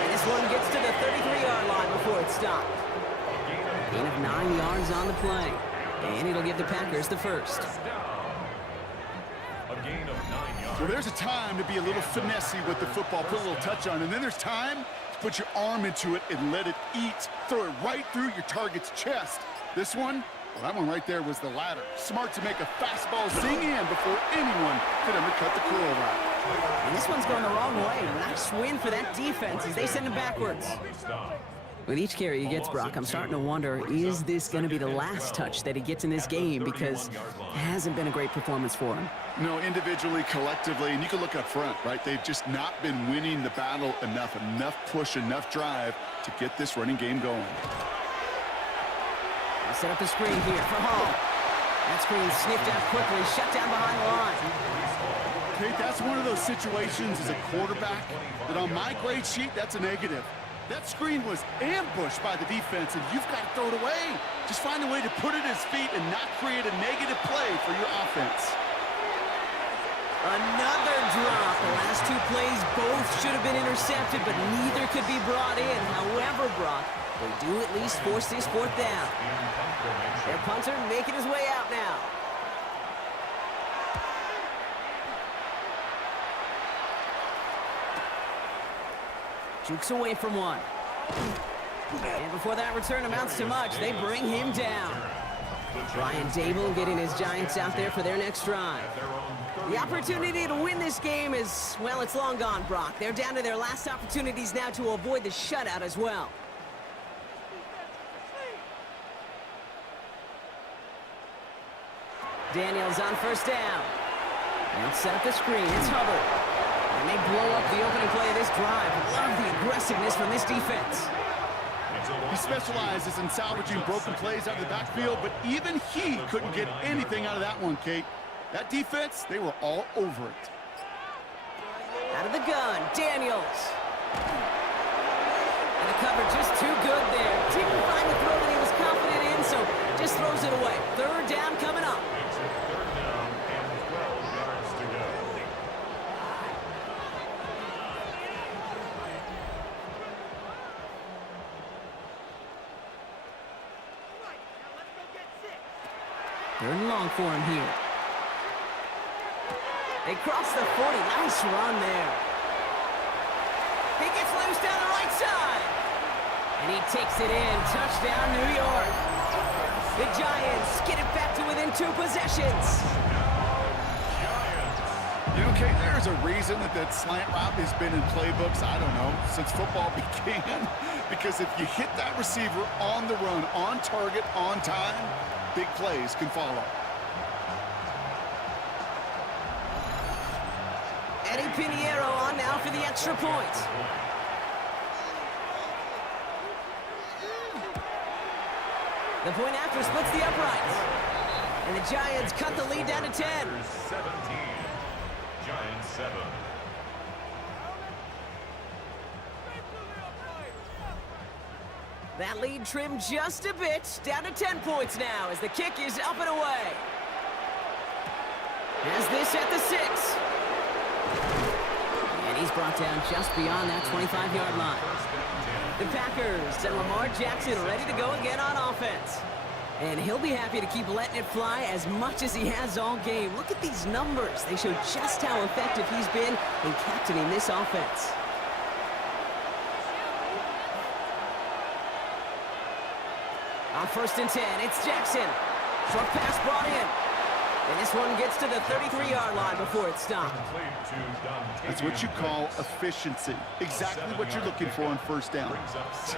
And this one gets to the 33-yard line before it's stopped. Gain of 9 yards on the play. And it'll give the Packers the first. A gain of 9 yards. Well, there's a time to be a little finessey with the football, put a little touch on, and then there's time to put your arm into it and let it eat. Throw it right through your target's chest. This one, well, that one right there was the latter. Smart to make a fastball zing in before anyone could undercut the curl route. And this one's going the wrong way. Nice win for that defense as they send him backwards. With each carry he gets, Brock, I'm starting to wonder, is this going to be the last touch that he gets in this game? Because it hasn't been a great performance for him. No, individually, collectively, and you can look up front, right? They've just not been winning the battle enough push, enough drive to get this running game going. They set up the screen here for Hall. That screen sniffed out quickly, shut down behind the line. Kate, that's one of those situations as a quarterback that on my grade sheet, that's a negative. That screen was ambushed by the defense, and you've got to throw it away. Just find a way to put it at his feet and not create a negative play for your offense. Another drop. The last two plays both should have been intercepted, but neither could be brought in. However, Brock, they do at least force this fourth down. Their punter making his way out now. Jukes away from one. And before that return amounts to much, they bring him down. Brian Dable getting his Giants out there for their next drive. The opportunity to win this game is, well, it's long gone, Brock. They're down to their last opportunities now to avoid the shutout as well. Daniels on first down. Now set up the screen. It's Hubbard. drive. Love the aggressiveness from this defense. He specializes in salvaging broken plays out of the backfield, but even he couldn't get anything out of that one, Kate. That defense, they were all over it. Out of the gun, Daniels. And the cover just too good there. Didn't find the throw that he was confident in, so just throws it away. Third down coming up. It's a third down and 12 yards to go. Third and long for him here. They cross the 40. Nice run there. He gets loose down the right side. And he takes it in. Touchdown, New York. The Giants get it back to within 2 possessions. You know, Kate, there's a reason that slant route has been in playbooks, I don't know, since football began. Because if you hit that receiver on the run, on target, on time, big plays can follow. Eddie Pinheiro on now for the extra point. The point after splits the uprights. And the Giants cut the lead down to 10. 17. Giants 7. That lead trimmed just a bit, down to 10 points now as the kick is up and away. Has this at the 6. And he's brought down just beyond that 25-yard line. The Packers and Lamar Jackson ready to go again on offense. And he'll be happy to keep letting it fly as much as he has all game. Look at these numbers. They show just how effective he's been in captaining this offense. On 1st and 10, it's Jackson. Short pass brought in. And this one gets to the 33-yard line before it's stopped. That's what you call efficiency. Exactly what you're looking for on first down.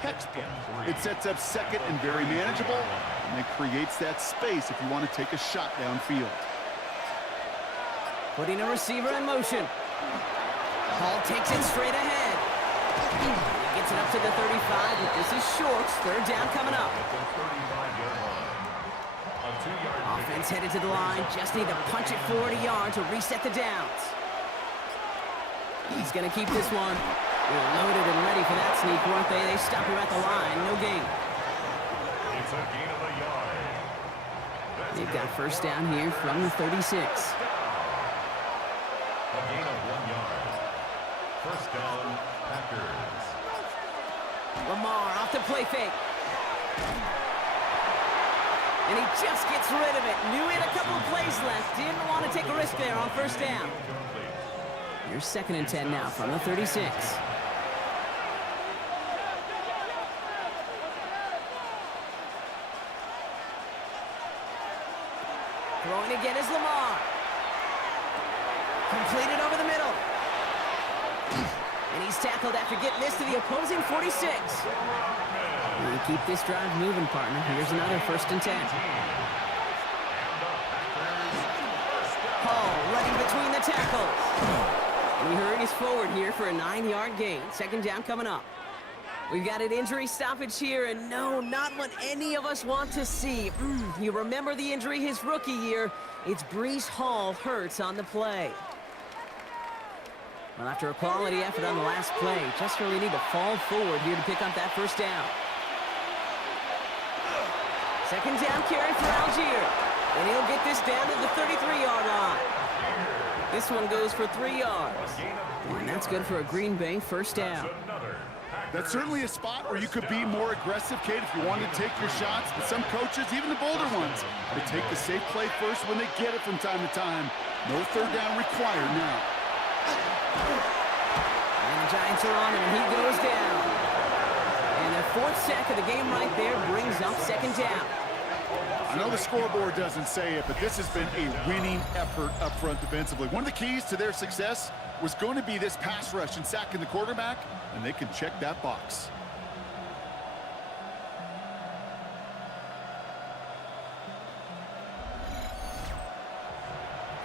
Textbook. It sets up second and very manageable, and it creates that space if you want to take a shot downfield. Putting a receiver in motion. Hall takes it straight ahead. He gets it up to the 35, but this is short. Third down coming up. Offense headed to the line. Just need to punch it 40 yards to reset the downs. He's going to keep this one. They're loaded and ready for that sneak, weren't they? They stop her at the line. No gain. It's a gain of a yard. They've got first down here from the 36. A gain of 1 yard. First down, Packers. Lamar off the play fake. And he just gets rid of it. Knew he had a couple of plays left. Didn't want to take a risk there on first down. Here's 2nd and 10 now from the 36. Throwing again is Lamar. Completed over the middle. And he's tackled after getting this to the opposing 46. We keep this drive moving, partner. Here's another 1st and 10. Hall running between the tackles. And he hurries forward here for a 9-yard gain. 2nd down coming up. We've got an injury stoppage here, and no, not what any of us want to see. You remember the injury his rookie year. It's Breece Hall hurts on the play. Well, after a quality effort on the last play, just really need to fall forward here to pick up that first down. 2nd down carry for Algier. And he'll get this down to the 33-yard line. This one goes for 3 yards. And that's good for a Green Bay first down. That's certainly a spot where you could be more aggressive, Kate, if you wanted to take your shots. But some coaches, even the bolder ones, they take the safe play first when they get it from time to time. No third down required now. And the Giants are on him, and he goes down. And their 4th sack of the game right there brings up 2nd down. I know the scoreboard doesn't say it, but this has been a winning effort up front defensively. One of the keys to their success was going to be this pass rush and sacking the quarterback, and they can check that box.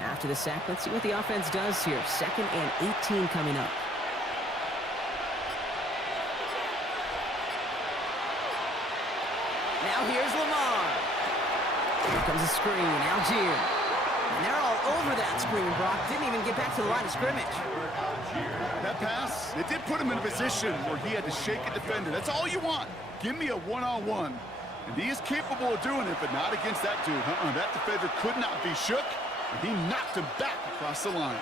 After the sack, let's see what the offense does here. 2nd and 18 coming up. Now here's Lamar. Here comes a screen. Algier. And they're all over that screen, Brock. Didn't even get back to the line of scrimmage. That pass, it did put him in a position where he had to shake a defender. That's all you want. Give me a one-on-one. And he is capable of doing it, but not against that dude. That defender could not be shook, and he knocked him back across the line.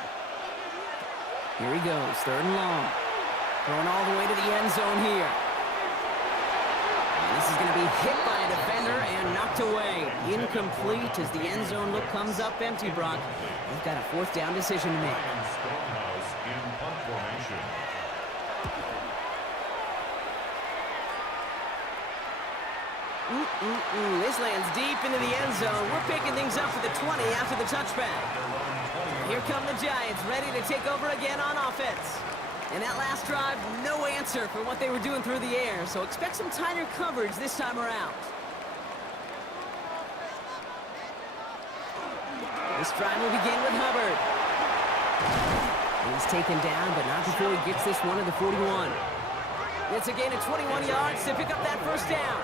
Here he goes, 3rd and long. Throwing all the way to the end zone here. And this is going to be hit by a defender and knocked away. Incomplete as the end zone look comes up empty, Brock. They've got a 4th down decision to make. This lands deep into the end zone. We're picking things up for the 20 after the touchback. Here come the Giants, ready to take over again on offense. And that last drive, no answer for what they were doing through the air, so expect some tighter coverage this time around. This drive will begin with Hubbard. He's taken down, but not before he gets this one to the 41. It's a gain of 21 yards to pick up that 1st down.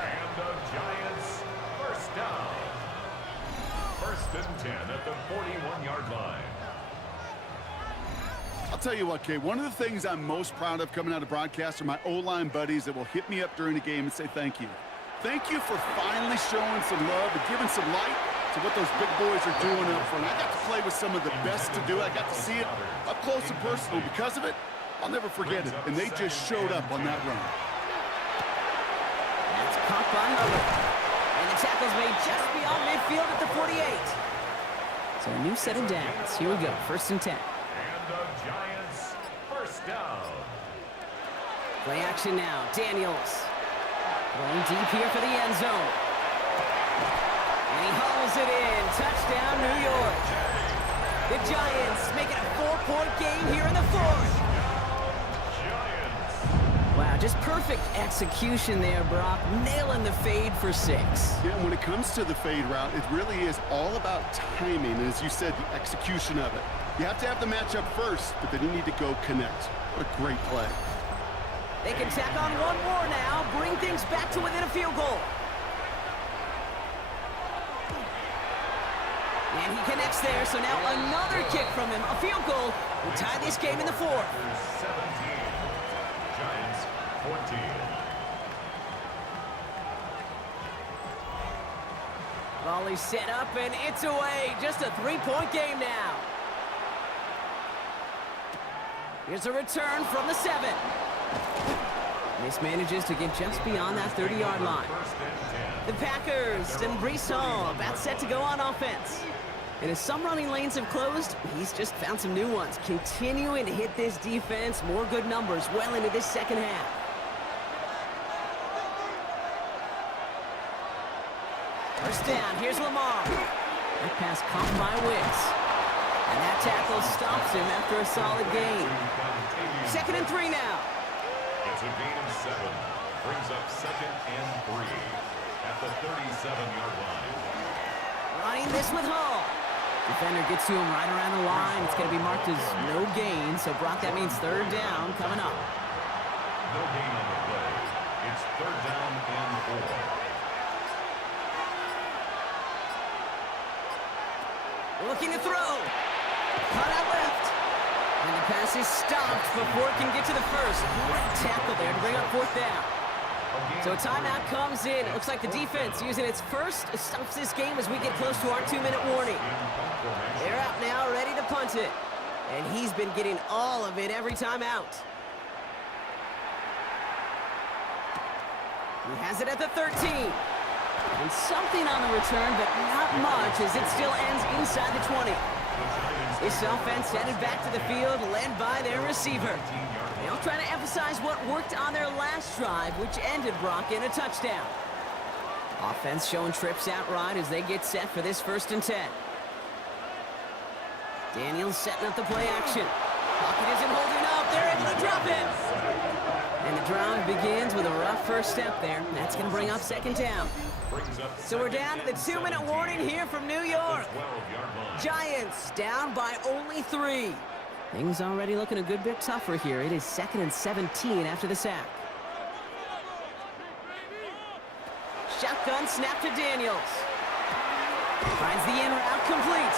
And the Giants, 1st down. 1st and 10 at the 41-yard line. I'll tell you what, Kay, one of the things I'm most proud of coming out of broadcast are my O-line buddies that will hit me up during the game and say thank you. Thank you for finally showing some love and giving some light to what those big boys are doing up front. I got to play with some of the best to do it. I got to see it up close and personal. Because of it, I'll never forget it. And they just showed up on that run. That's caught by Hubbard. And the tackle's made just beyond midfield at the 48. So a new set of downs. Here we go, 1st and 10. And the Giants, 1st down. Play action now. Daniels. Going deep here for the end zone. And he hauls it in. Touchdown, New York. The Giants making a 4-point game here in the 4th. Wow, just perfect execution there, Brock. Nailing the fade for 6. Yeah, and when it comes to the fade route, it really is all about timing. And as you said, the execution of it. You have to have the matchup first, but then you need to go connect. What a great play. They can tack on one more now, bring things back to within a field goal. And he connects there, so now another kick from him. A field goal will tie this game in the 4th. 17. Giants, 14. Volley set up, and it's away. Just a 3-point game now. Here's a return from the 7. This manages to get just beyond that 30-yard line. The Packers and Breece Hall about set to go on offense. And as some running lanes have closed, he's just found some new ones. Continuing to hit this defense, more good numbers well into this 2nd half. First down, here's Lamar. That pass caught by Wicks. And that tackle stops him after a solid gain. 2nd and 3 now. It's a gain of 7. Brings up 2nd and 3 at the 37-yard line. Running this with Hall. Defender gets to him right around the line. It's going to be marked as no gain. So, Brock, that means 3rd down coming up. No gain on the play. It's 3rd down and 4. Looking to throw. Caught out left. And the pass is stopped before it can get to the 1st. Great tackle there to bring up 4th down. So a timeout comes in. It looks like the defense using its first stops this game as we get close to our 2-minute warning. They're out now, ready to punt it. And he's been getting all of it every time out. He has it at the 13. And something on the return, but not much as it still ends inside the 20. This offense headed back to the field, led by their receiver. They'll try to emphasize what worked on their last drive, which ended, Brock, in a touchdown. Offense showing trips out right as they get set for this 1st and 10. Daniels setting up the play action. Pocket isn't holding up. They're able to drop it. And the drive begins with a rough first step there. That's going to bring up 2nd down. So we're down to the 2-minute warning here from New York. Giants down by only 3. Things already looking a good bit tougher here. It is 2nd and 17 after the sack. snap to Daniels. Finds the in route complete.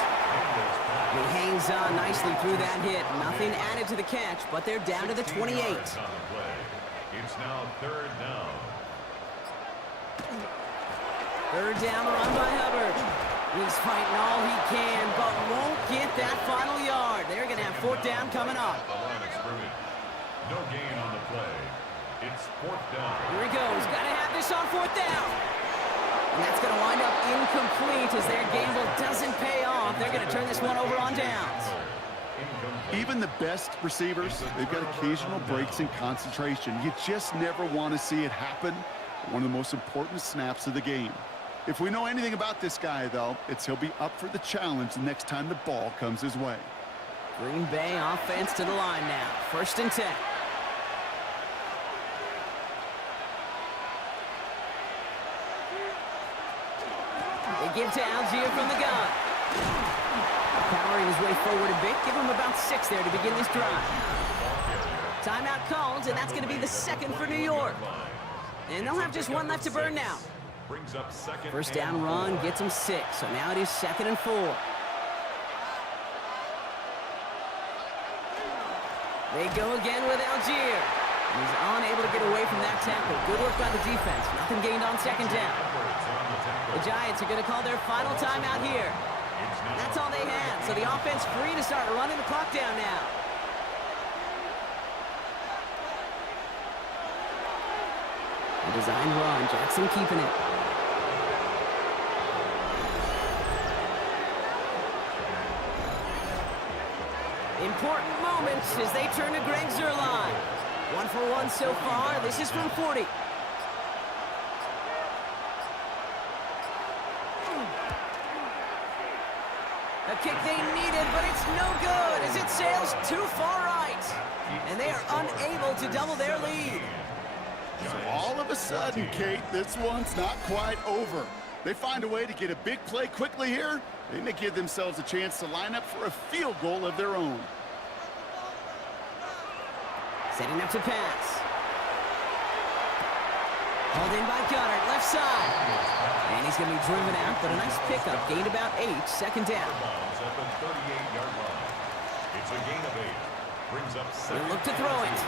He hangs on nicely through that hit. Nothing added to the catch, but they're down to the 28. It's now third down. Third down run by Hubbard. He's fighting all he can, but won't get that final yard. They're going to have fourth down coming up. The line of scrimmage. No gain on the play. It's fourth down. Here he goes. Got to have this on fourth down. And that's going to wind up incomplete as their gamble doesn't pay off. They're going to turn this one over on downs. Even the best receivers, they've got occasional breaks in concentration. You just never want to see it happen. One of the most important snaps of the game. If we know anything about this guy, though, it's he'll be up for the challenge the next time the ball comes his way. Green Bay offense to the line now. 1st and 10. They give to Algier from the gun. Powering his way forward a bit. Give him about 6 there to begin this drive. Timeout called, and that's going to be the second for New York. And they'll have just one left to burn now. Brings up second. First down run gets him 6, so now it is 2nd and 4. They go again with Algier. He's unable to get away from that tackle. Good work by the defense. Nothing gained on 2nd down. The Giants are going to call their final timeout here. That's all they had, so the offense free to start running the clock down now. A design run, Jackson keeping it. Important moments as they turn to Greg Zuerlein. 1 for 1 so far. This is from 40. A kick they needed, but it's no good as it sails too far right. And they are unable to double their lead. So all of a sudden, Kate, this one's not quite over. They find a way to get a big play quickly here. They may give themselves a chance to line up for a field goal of their own. Setting up to pass. Hauled in by Goddard, left side. And he's going to be driven out, but a nice pickup. Gained about 8, 2nd down. At the 38-yard line. It's a gain of 8. Brings up They 2nd. look to throw it.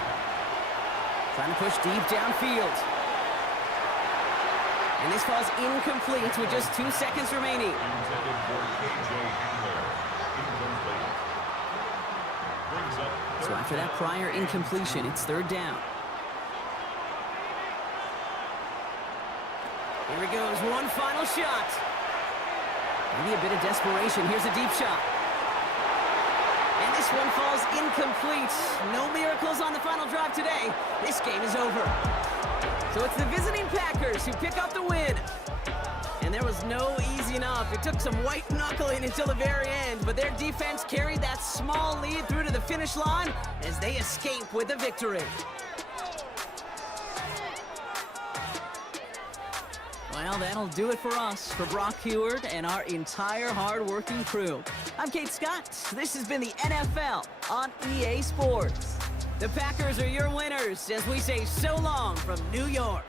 Trying to push deep downfield. And this falls incomplete with just 2 seconds remaining. Intended for KJ Hamler. Incomplete. Brings up So after that prior incompletion, it's 3rd down. Here he goes, one final shot. Maybe a bit of desperation. Here's a deep shot. And this one falls incomplete. No miracles on the final drive today. This game is over. So it's the visiting Packers who pick up the win. And there was no easy enough. It took some white knuckling until the very end, but their defense carried that small lead through to the finish line as they escape with the victory. Well, that'll do it for us, for Brock Heward and our entire hard-working crew. I'm Kate Scott. This has been the NFL on EA Sports. The Packers are your winners as we say so long from New York.